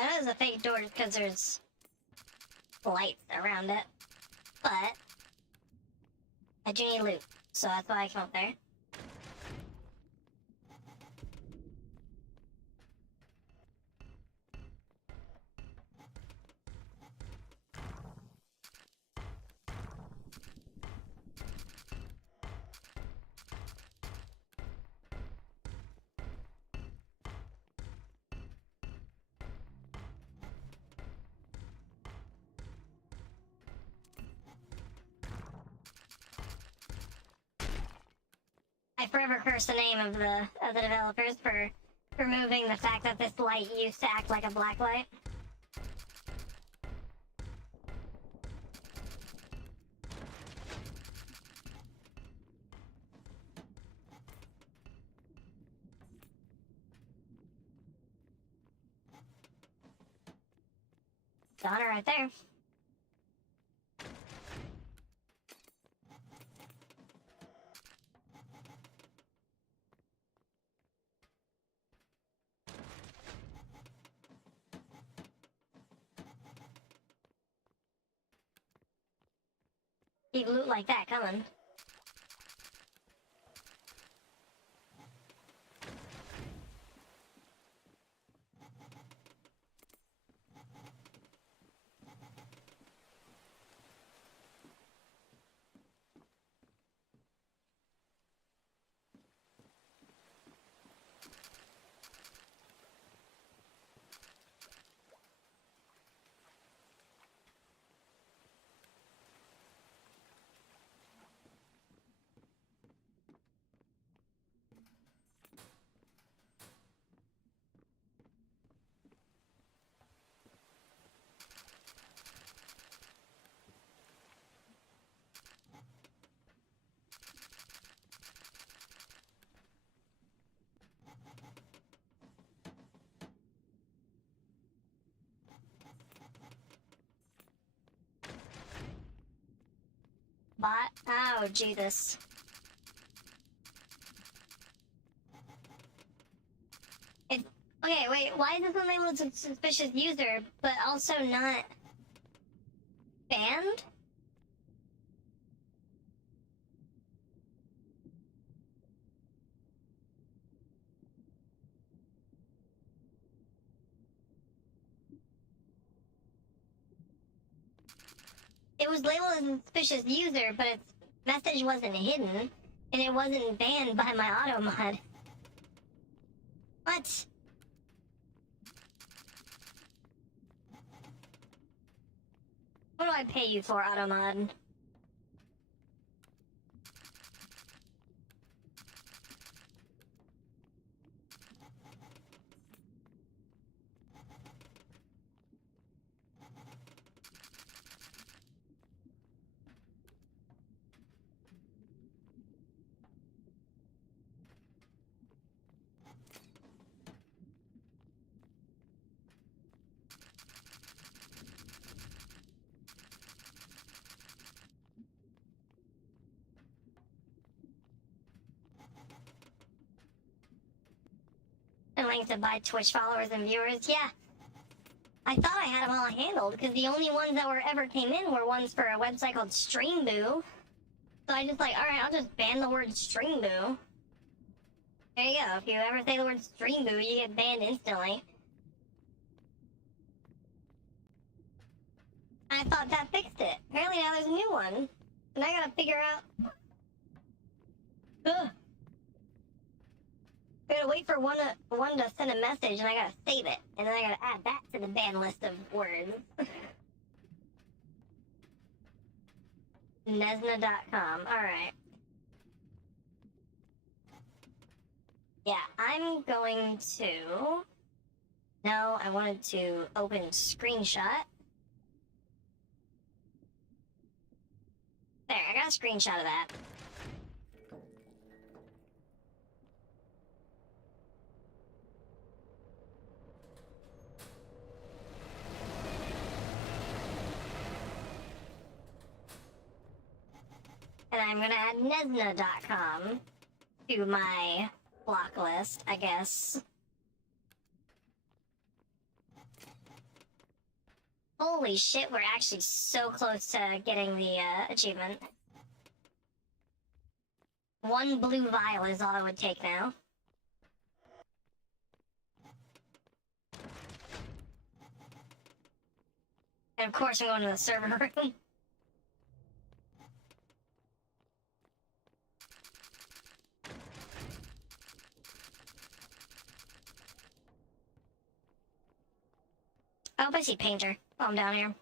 I know it's a fake door because there's lights around it, but I do need loot, so that's why I came up there. I forever curse the name of the developers for removing the fact that this light used to act like a black light. Got her right there. Keep loot like that coming. Bot? Oh, Jesus. It's... Okay, wait, why is this one labeled as suspicious user, but also not banned? It was labeled as a suspicious user, but its message wasn't hidden, and it wasn't banned by my auto mod. What? What do I pay you for, auto mod? And links to buy Twitch followers and viewers, yeah. I thought I had them all handled, because the only ones that were ever came in were ones for a website called Streamboo. So I just like, alright, I'll just ban the word Streamboo. There you go, if you ever say the word Streamboo, you get banned instantly. I thought that fixed it. Apparently now there's a new one. And I gotta figure out... Ugh. I gotta wait for one to send a message, and I gotta save it, and then I gotta add that to the ban list of words. Nesna.com. Alright. Yeah, I'm going to... No, I wanted to open screenshot. There, I got a screenshot of that. And I'm gonna add Nesna.com to my block list, I guess. Holy shit, we're actually so close to getting the achievement. One blue vial is all it would take now. And of course I'm going to the server room. I hope I see Painter while I'm down here.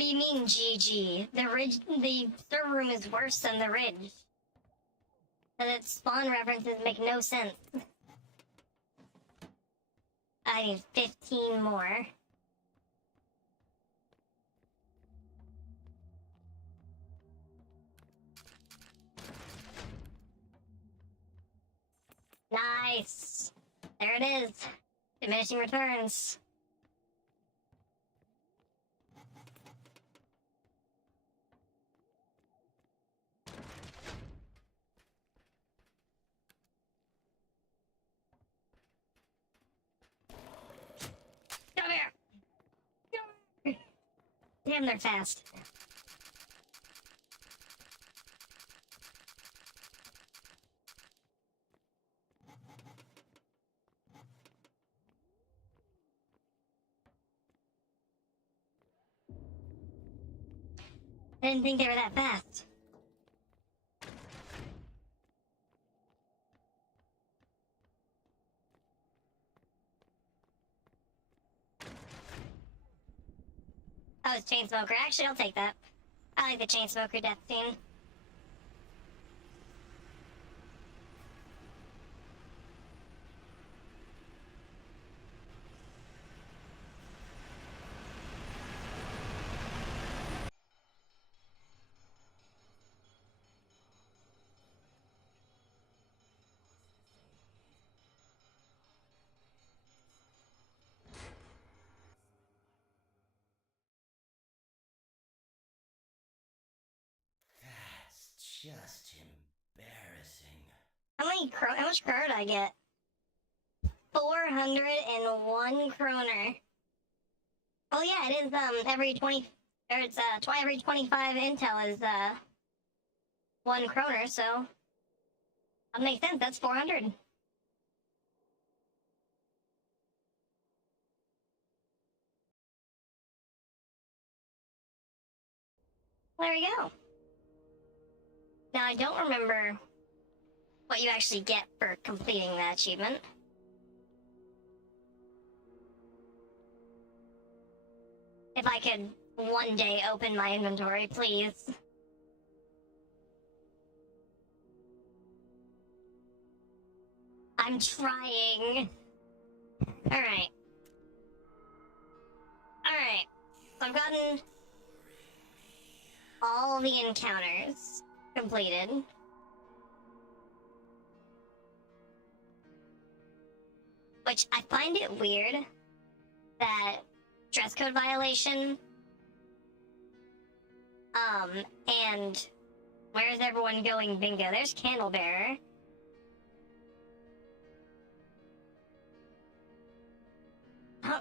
do you mean GG? The server room is worse than the ridge. So that spawn references make no sense. I need 15 more. Nice! There it is. Diminishing returns. Come here! Come here. Damn, they're fast. I didn't think they were that fast. Oh, it's Chainsmoker. Actually, I'll take that. I like the Chainsmoker death scene. That's just embarrassing. How much kroner did I get? 401 kroner. Oh yeah, it is every 20 or it's every 25 intel is 1 kroner, so that makes sense. That's 400. There we go. Now I don't remember what you actually get for completing that achievement. If I could one day open my inventory, please. I'm trying. Alright. Alright. So I've gotten all the encounters completed. Which I find it weird that dress code violation, and where's everyone going bingo? There's Candlebearer.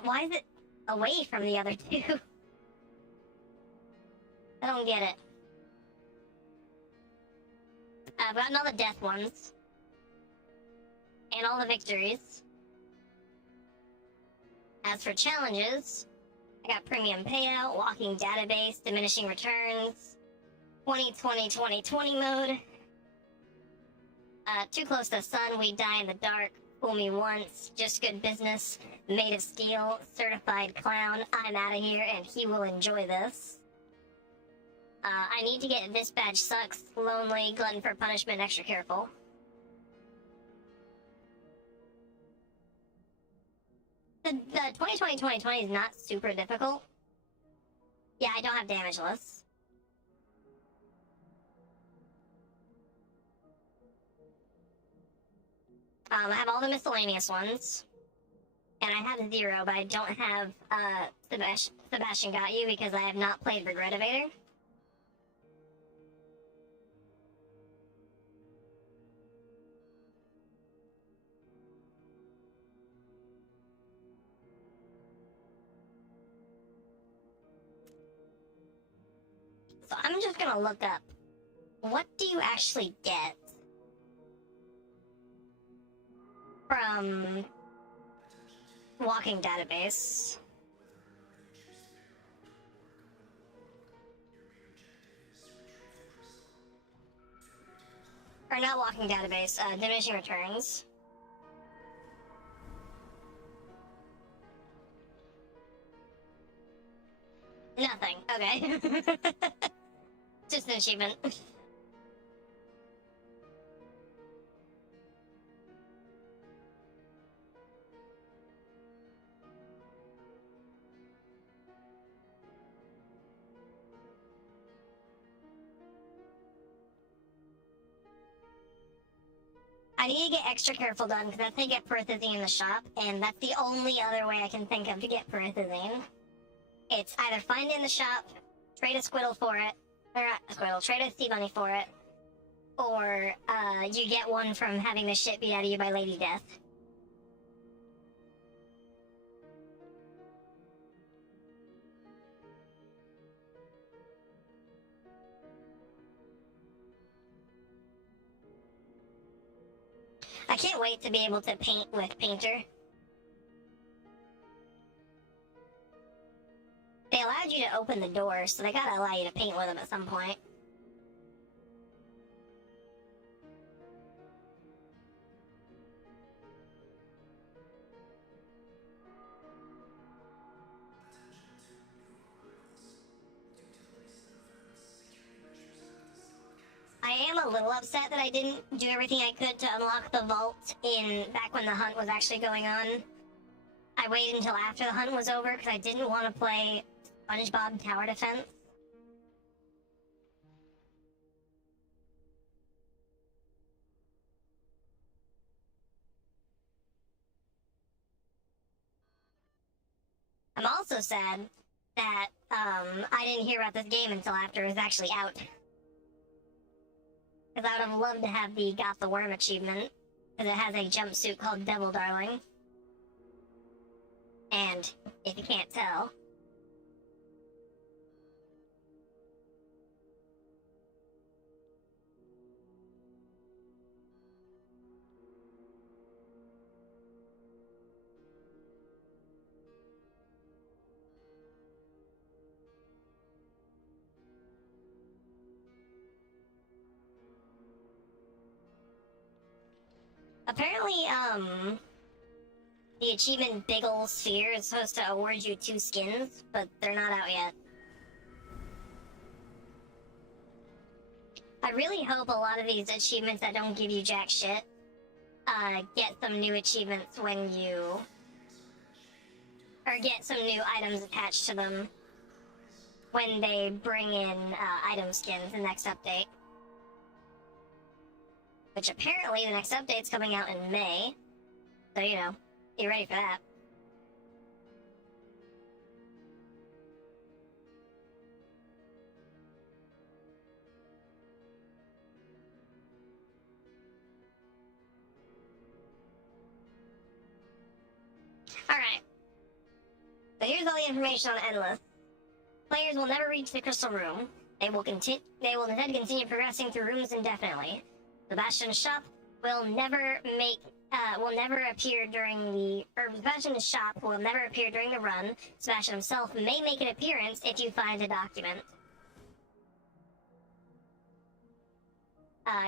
Why is it away from the other two? I don't get it. I've gotten all the death ones. And all the victories. As for challenges, I got premium payout, walking database, diminishing returns, 2020 mode. Too close to the sun, we die in the dark, fool me once, just good business, made of steel, certified clown, I'm out of here and he will enjoy this. I need to get this badge sucks, lonely, glutton for punishment, extra careful. The 2020 is not super difficult. Yeah, I don't have damageless. I have all the miscellaneous ones. And I have 0, but I don't have, Sebastian Got You because I have not played Regretivator. So I'm just gonna look up, what do you actually get from walking database? Or not walking database, diminishing returns. Nothing. Okay. Just an achievement. I need to get extra careful done because that's how you get perithizine in the shop, and that's the only other way I can think of to get perithizine. It's either find it in the shop, trade a squiddle for it, or not a squiddle, trade a sea bunny for it, or you get one from having the shit beat out of you by Lady Death. I can't wait to be able to paint with Painter. They allowed you to open the door, so they gotta allow you to paint with them at some point. I am a little upset that I didn't do everything I could to unlock the vault back when the hunt was actually going on. I waited until after the hunt was over because I didn't want to play SpongeBob Tower Defense. I'm also sad that I didn't hear about this game until after it was actually out. Because I would have loved to have the Got the Worm achievement, because it has a jumpsuit called Devil Darling. And, if you can't tell... Apparently, the achievement Big Ol' Sphere is supposed to award you 2 skins, but they're not out yet. I really hope a lot of these achievements that don't give you jack shit, get some new achievements when you... or get some new items attached to them when they bring in, item skins in the next update. Which apparently the next update's coming out in May. So, you know, be ready for that. Alright. So here's all the information on Endless. Players will never reach the Crystal Room. They will instead continue progressing through rooms indefinitely. Sebastian's shop will never appear during the run. Sebastian himself may make an appearance if you find a document.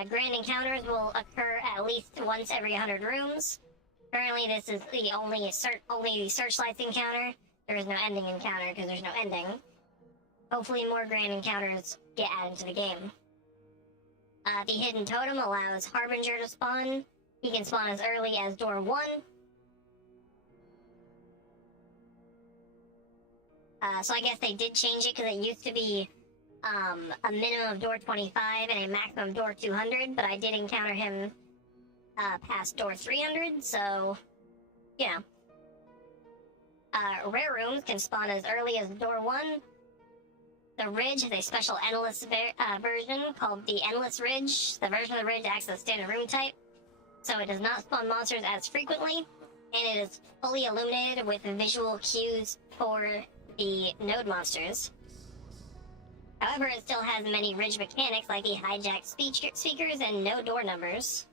Grand encounters will occur at least once every 100 rooms. Currently, this is the only Searchlight's encounter. There is no ending encounter because there's no ending. Hopefully more grand encounters get added to the game. The hidden totem allows Harbinger to spawn. He can spawn as early as door 1. So I guess they did change it because it used to be a minimum of door 25 and a maximum of door 200, but I did encounter him past door 300, so, you know. Rare rooms can spawn as early as door 1. The Ridge has a special Endless version called the Endless Ridge. The version of the Ridge acts as a standard room type, so it does not spawn monsters as frequently, and it is fully illuminated with visual cues for the node monsters. However, it still has many Ridge mechanics like the hijacked speakers and no door numbers.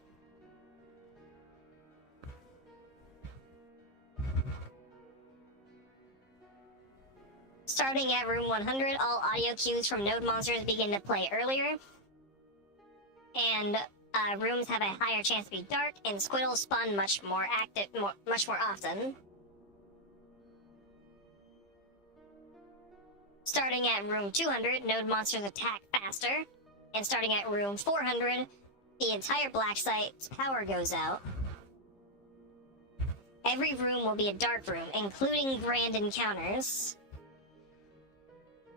Starting at room 100, all audio cues from node monsters begin to play earlier, and rooms have a higher chance to be dark, and squiddles spawn much more often. Starting at room 200, node monsters attack faster, and starting at room 400, the entire black site's power goes out. Every room will be a dark room, including grand encounters.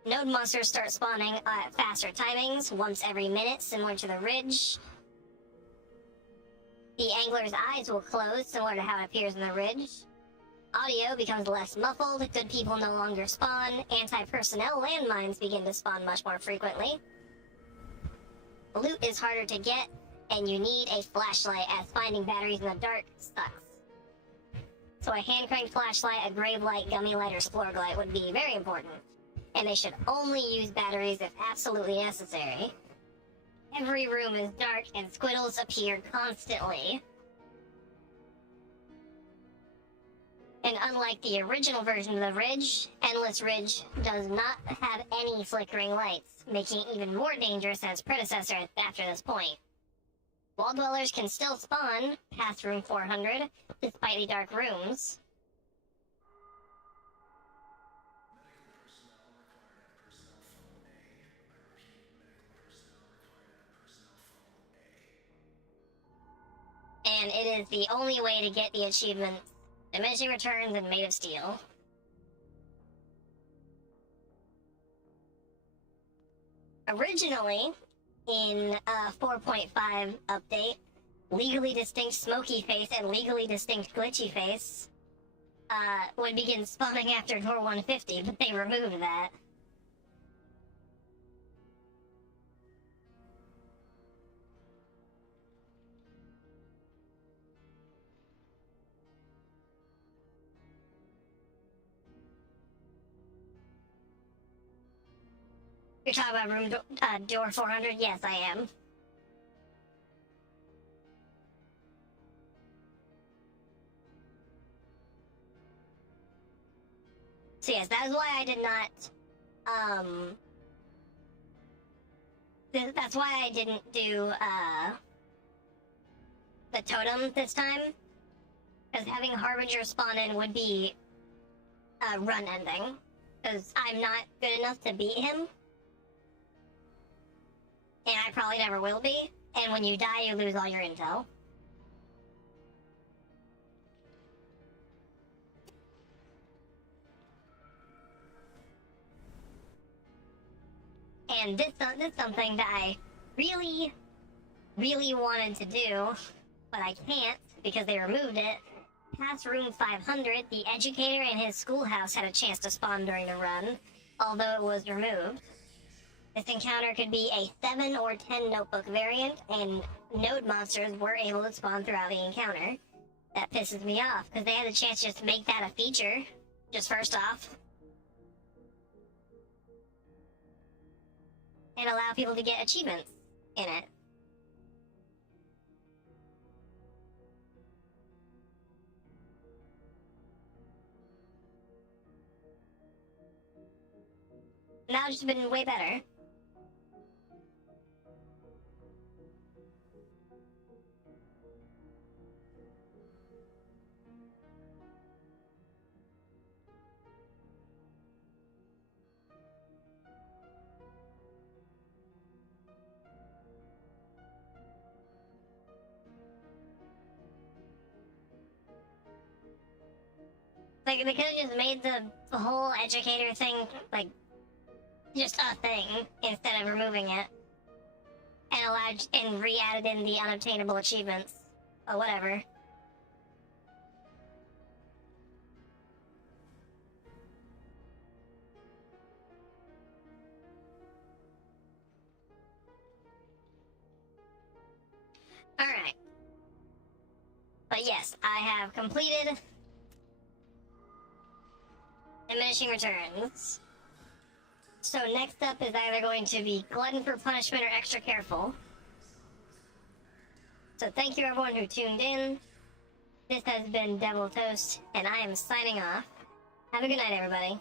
Node monsters start spawning at faster timings, once every minute, similar to the Ridge. The Angler's eyes will close, similar to how it appears in the Ridge. Audio becomes less muffled, good people no longer spawn, anti-personnel landmines begin to spawn much more frequently. Loot is harder to get, and you need a flashlight, as finding batteries in the dark sucks. So a hand-cranked flashlight, a grave light, gummy light, or splorg light would be very important. And they should only use batteries if absolutely necessary. Every room is dark, and squiddles appear constantly. And unlike the original version of the Ridge, Endless Ridge does not have any flickering lights, making it even more dangerous than its predecessor after this point. Wall dwellers can still spawn past room 400, despite the dark rooms. And it is the only way to get the achievements Diminishing Returns and Made of Steel. Originally, in 4.5 update, legally distinct smoky face and legally distinct glitchy face would begin spawning after door 150, but they removed that. You're talking about room door 400? Yes, I am. So yes, that is why I did not, that's why I didn't do, the totem this time. Because having Harbinger spawn in would be a run ending. Because I'm not good enough to beat him. And I probably never will be. And when you die, you lose all your intel. And this is something that I really, really wanted to do, but I can't because they removed it. Past room 500, the educator and his schoolhouse had a chance to spawn during the run, although it was removed. This encounter could be a 7 or 10 notebook variant, and node monsters were able to spawn throughout the encounter. That pisses me off, because they had the chance just to make that a feature, just first off. And allow people to get achievements in it. And that would just been way better. Like, they could have just made the whole educator thing, like, just a thing, instead of removing it. And allowed, and re-added in the unobtainable achievements. Or whatever. Alright. But yes, I have completed Diminishing Returns. So next up is either going to be Glutton for Punishment or Extra Careful. So thank you everyone who tuned in. This has been Devil Toast, and I am signing off. Have a good night, everybody.